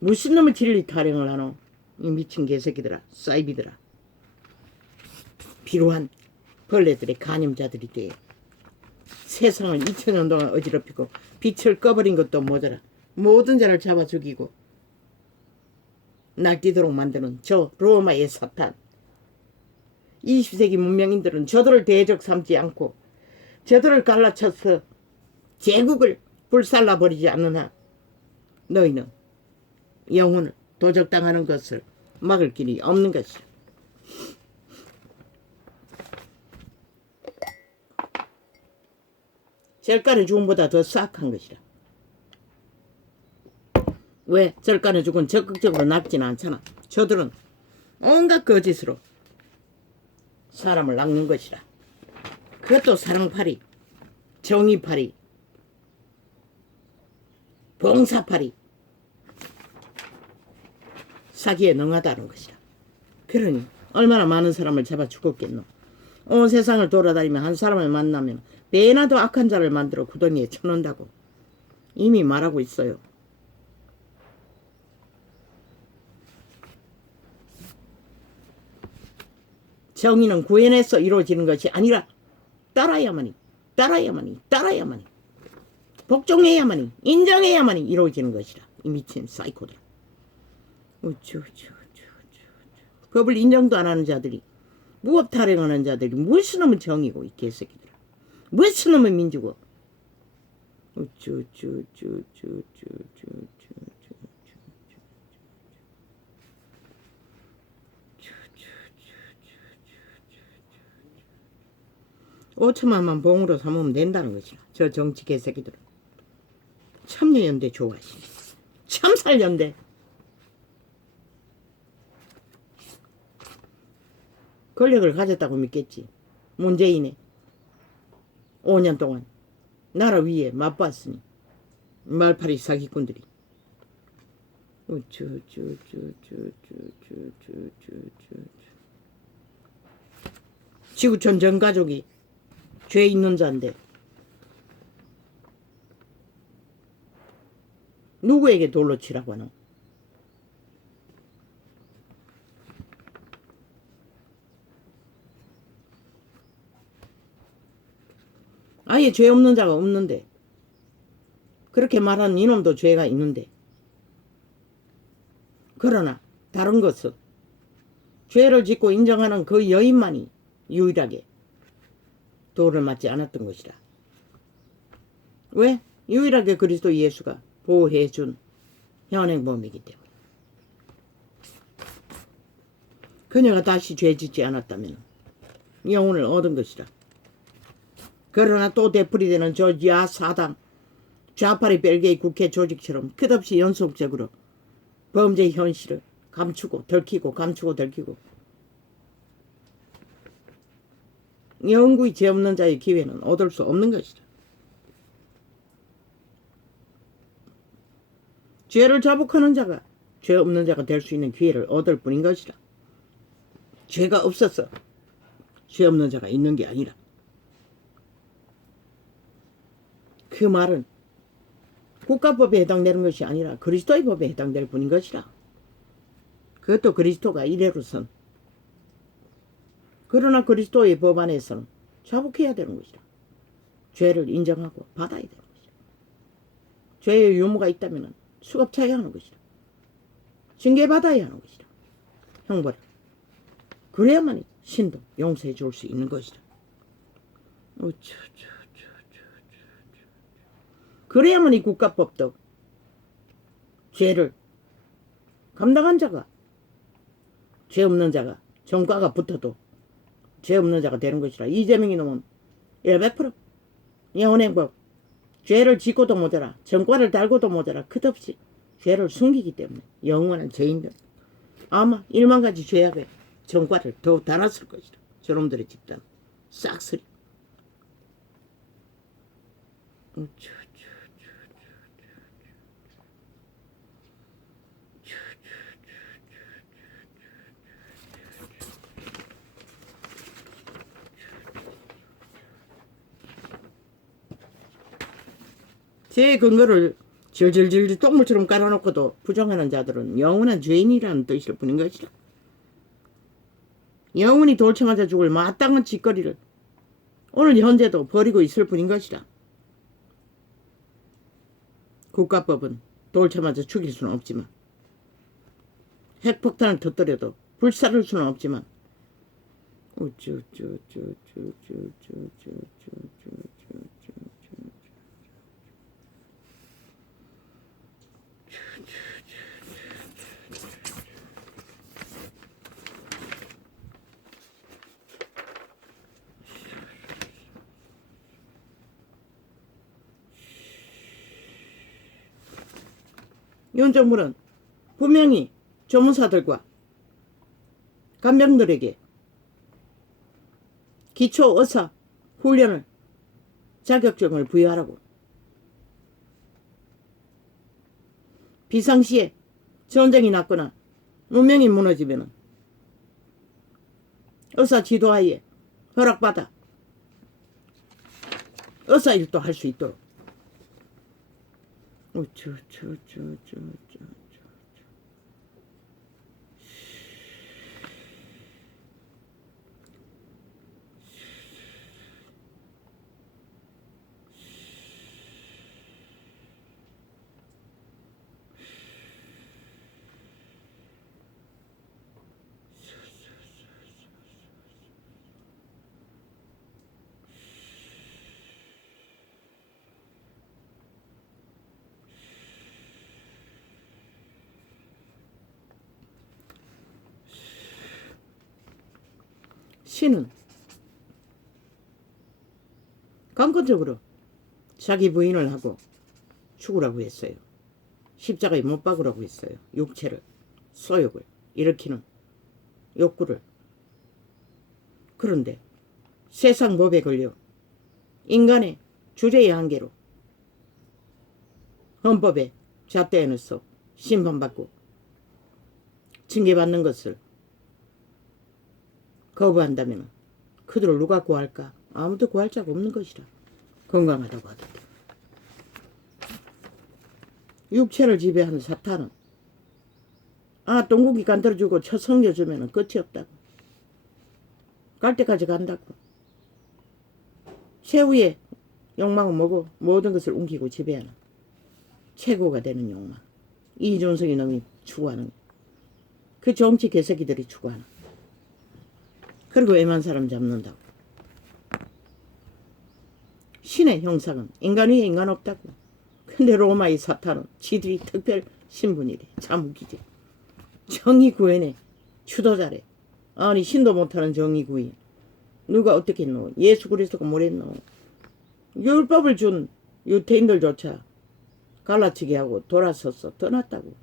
무슨 놈의 진리 타령을 하노? 이 미친 개새끼들아. 사이비들아. 비루한 벌레들의 간염자들이 돼. 세상을 2000년 동안 어지럽히고 빛을 꺼버린 것도 모자라 모든 자를 잡아 죽이고 날뛰도록 만드는 저 로마의 사탄. 20세기 문명인들은 저들을 대적 삼지 않고 저들을 갈라쳐서 제국을 불살라버리지 않는 한 너희는 영혼을 도적당하는 것을 막을 길이 없는 것이야. 절간의 죽음보다 더 싹한 것이라. 왜? 절간의 죽음은 적극적으로 낚지는 않잖아. 저들은 온갖 거짓으로 사람을 낚는 것이라. 그것도 사랑팔이, 정의팔이, 봉사팔이, 사기에 능하다는 것이라. 그러니 얼마나 많은 사람을 잡아 죽었겠노. 온 세상을 돌아다니며 한 사람을 만나면 배나도 악한 자를 만들어 구덩이에 쳐놓는다고 이미 말하고 있어요. 정의는 구현해서 이루어지는 것이 아니라 따라야만이 복종해야만이 인정해야만이 이루어지는 것이라. 이 미친 사이코들. 법을 인정도 안 하는 자들이 무법 타령하는 자들이 무슨 놈은 정의고 이 개새끼들아. 무슨 놈은 민주고. 오천만만 봉으로 삼으면 된다는 것이야. 저 정치 개새끼들은. 참여연대 좋아하시네. 참살연대. 권력을 가졌다고 믿겠지. 문재인이 5년 동안 나라 위에 맛봤으니 말파리 사기꾼들이. 지구촌 전 가족이 죄 있는 자인데 누구에게 돌로 치라고 하노? 아예 죄 없는 자가 없는데 그렇게 말하는 이놈도 죄가 있는데 그러나 다른 것은 죄를 짓고 인정하는 그 여인만이 유일하게 도를 맞지 않았던 것이라. 왜? 유일하게 그리스도 예수가 보호해준 현행범이기 때문에. 그녀가 다시 죄 짓지 않았다면 영혼을 얻은 것이라. 그러나 또 되풀이되는 저 야사당 좌파리 벨기에 국회 조직처럼 끝없이 연속적으로 범죄 현실을 감추고 들키고 감추고 들키고 영구히 죄 없는 자의 기회는 얻을 수 없는 것이다. 죄를 자복하는 자가 죄 없는 자가 될 수 있는 기회를 얻을 뿐인 것이다. 죄가 없어서 죄 없는 자가 있는 게 아니라, 그 말은 국가법에 해당되는 것이 아니라 그리스도의 법에 해당될 뿐인 것이라. 그것도 그리스도가 이래로선. 그러나 그리스도의 법 안에서는 자복해야 되는 것이다. 죄를 인정하고 받아야 되는 것이다. 죄의 유무가 있다면 수갑 차야 하는 것이다. 징계받아야 하는 것이다. 형벌을. 그래야만 신도 용서해 줄 수 있는 것이다. 그래야만 이 국가법도 죄를 감당한 자가, 죄 없는 자가, 전과가 붙어도 죄 없는 자가 되는 것이라. 이재명이 놈은 100% 영원행복, 죄를 짓고도 모자라, 전과를 달고도 모자라, 끝없이 죄를 숨기기 때문에 영원한 죄인들. 아마 1만 가지 죄악에 전과를 더 달았을 것이다. 저놈들의 집단 싹쓸이. 죄의 근거를 질질질 똥물처럼 깔아놓고도 부정하는 자들은 영원한 죄인이라는 뜻일 뿐인 것이다. 영원히 돌청하자 죽을 마땅한 짓거리를 오늘 현재도 벌이고 있을 뿐인 것이다. 국가법은 돌쳐맞아 죽일 수는 없지만, 핵폭탄을 터뜨려도 불살을 수는 없지만, 윤 정부는 분명히 조무사들과 간병들에게 기초의사 훈련을 자격증을 부여하라고, 비상시에 전쟁이 났거나 문명이 무너지면 의사 지도하에 허락받아 의사 일도 할 수 있도록. 신은 강권적으로 자기 부인을 하고 죽으라고 했어요. 십자가에 못 박으라고 했어요. 육체를, 소욕을 일으키는 욕구를. 그런데 세상 법에 걸려 인간의 주제의 한계로 헌법에 잣대에 넣어서 심판받고 징계받는 것을 거부한다면 그들을 누가 구할까? 아무도 구할 자가 없는 것이라. 건강하다고 하던데. 육체를 지배하는 사탄은 똥고기 간들어주고 쳐 섬겨주면 끝이 없다고. 갈 때까지 간다고. 최후의 욕망은 뭐고? 모든 것을 옮기고 지배하는 최고가 되는 욕망. 이준석이 놈이 추구하는, 그 정치 개새끼들이 추구하는. 그리고 애만 사람 잡는다고. 신의 형상은 인간 위에 인간 없다고. 근데 로마의 사탄은 지들이 특별 신분이래. 참 웃기지. 정의구현의 주도자래. 아니 신도 못하는 정의구현. 누가 어떻게 했노? 예수 그리스도가 뭐랬노? 율법을 준 유태인들조차 갈라치게 하고 돌아서서 떠났다고.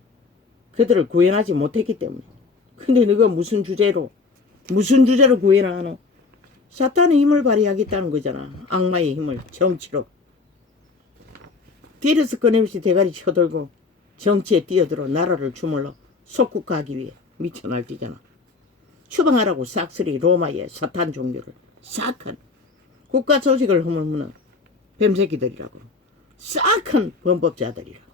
그들을 구현하지 못했기 때문에. 근데 너가 무슨 주제로 구현을 하노? 사탄의 힘을 발휘하겠다는 거잖아. 악마의 힘을 정치로. 뒤에서 끊임없이 대가리 쳐들고 정치에 뛰어들어 나라를 주물러 속국하기 위해 미쳐 날뛰잖아. 추방하라고 싹쓸이 로마의 사탄 종교를 싹한 국가 조직을 허물무는 뱀새끼들이라고. 싹한 범법자들이라고.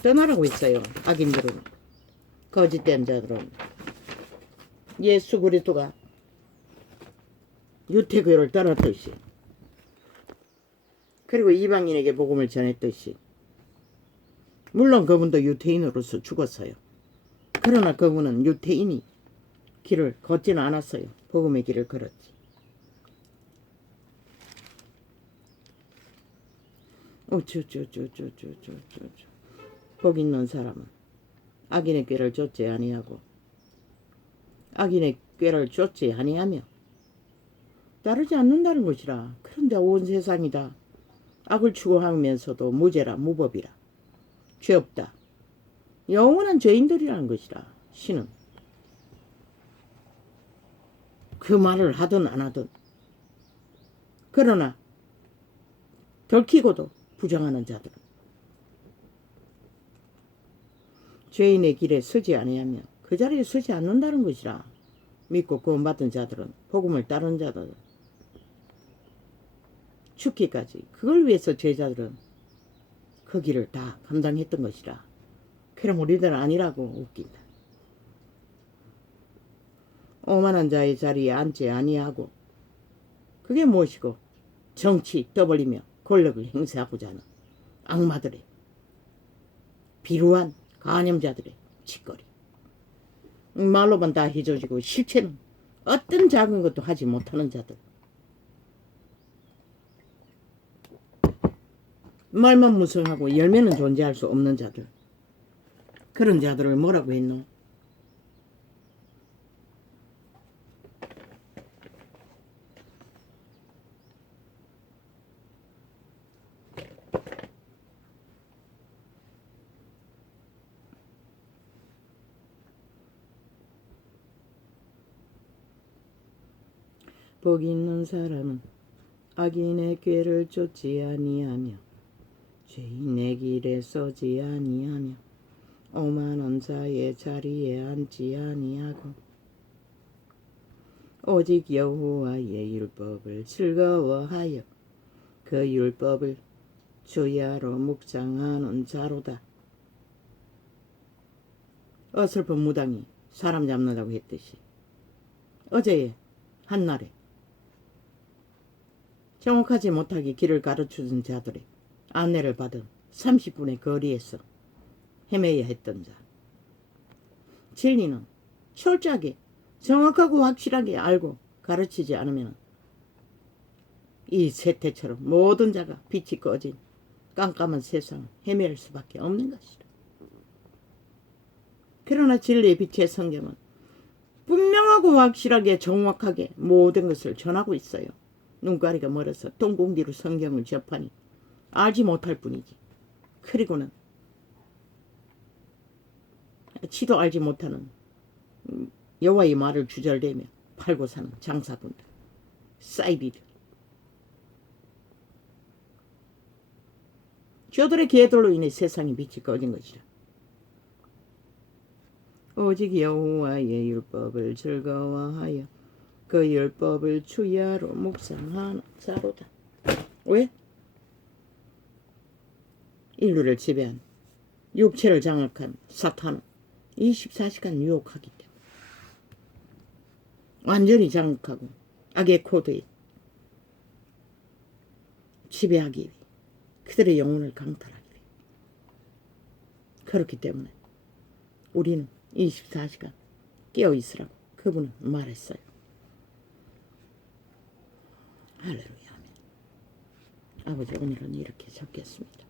떠나라고 했어요. 악인들은, 거짓된 자들은. 예수 그리스도가 유태교를 떠났듯이, 그리고 이방인에게 복음을 전했듯이, 물론 그분도 유태인으로서 죽었어요. 그러나 그분은 유태인이 길을 걷지는 않았어요. 복음의 길을 걸었지. 복 있는 사람은 악인의 꾀를 쫓지 아니하고 악인의 꾀를 쫓지 아니하며 따르지 않는다는 것이라. 그런데 온 세상이 다 악을 추구하면서도 무죄라, 무법이라, 죄 없다, 영원한 죄인들이라는 것이라. 신은 그 말을 하든 안 하든, 그러나 들키고도 부정하는 자들은, 죄인의 길에 서지 아니하며 그 자리에 서지 않는다는 것이라. 믿고 구원받은 자들은, 복음을 따르는 자들은 죽기까지 그걸 위해서 제자들은 그 길을 다 감당했던 것이라. 그럼 우리들은 아니라고 웃긴다. 오만한 자의 자리에 앉지 아니하고, 그게 무엇이고, 정치 떠벌리며 권력을 행사하고자 하는 악마들의, 비루한 간염자들의 짓거리. 말로만 다 해줘지고 실체는 어떤 작은 것도 하지 못하는 자들. 말만 무성하고 열매는 존재할 수 없는 자들. 그런 자들을 뭐라고 했노? 복 있는 사람은 악인의 꾀를 쫓지 아니하며 죄인의 길에 서지 아니하며 오만한 자의 자리에 앉지 아니하고 오직 여호와의 율법을 즐거워하여 그 율법을 주야로 묵상하는 자로다. 어설픈 무당이 사람 잡는다고 했듯이 어제의 한날에 정확하지 못하게 길을 가르쳐준 자들의 안내를 받은 30분의 거리에서 헤매야 했던 자. 진리는 철저하게 정확하고 확실하게 알고 가르치지 않으면 이 세태처럼 모든 자가 빛이 꺼진 깜깜한 세상을 헤맬 수밖에 없는 것이다. 그러나 진리의 빛의 성경은 분명하고 확실하게 정확하게 모든 것을 전하고 있어요. 눈가리가 멀어서 똥공디로 성경을 접하니 알지 못할 뿐이지. 그리고는 치도 알지 못하는 여호와의 말을 주절대며 팔고 사는 장사분들, 사이비들, 저들의 계들로 인해 세상이 빛이 꺼진 것이라. 오직 여호와의 율법을 즐거워하여 그 율법을 주야로 묵상하는 자로다. 왜? 인류를 지배한 육체를 장악한 사탄은 24시간 유혹하기 때문에 완전히 장악하고 악의 코드에 지배하기 위해 그들의 영혼을 강탈하기 위해. 그렇기 때문에 우리는 24시간 깨어있으라고 그분은 말했어요. 할렐루야. 아버지, 오늘은 이렇게 적겠습니다.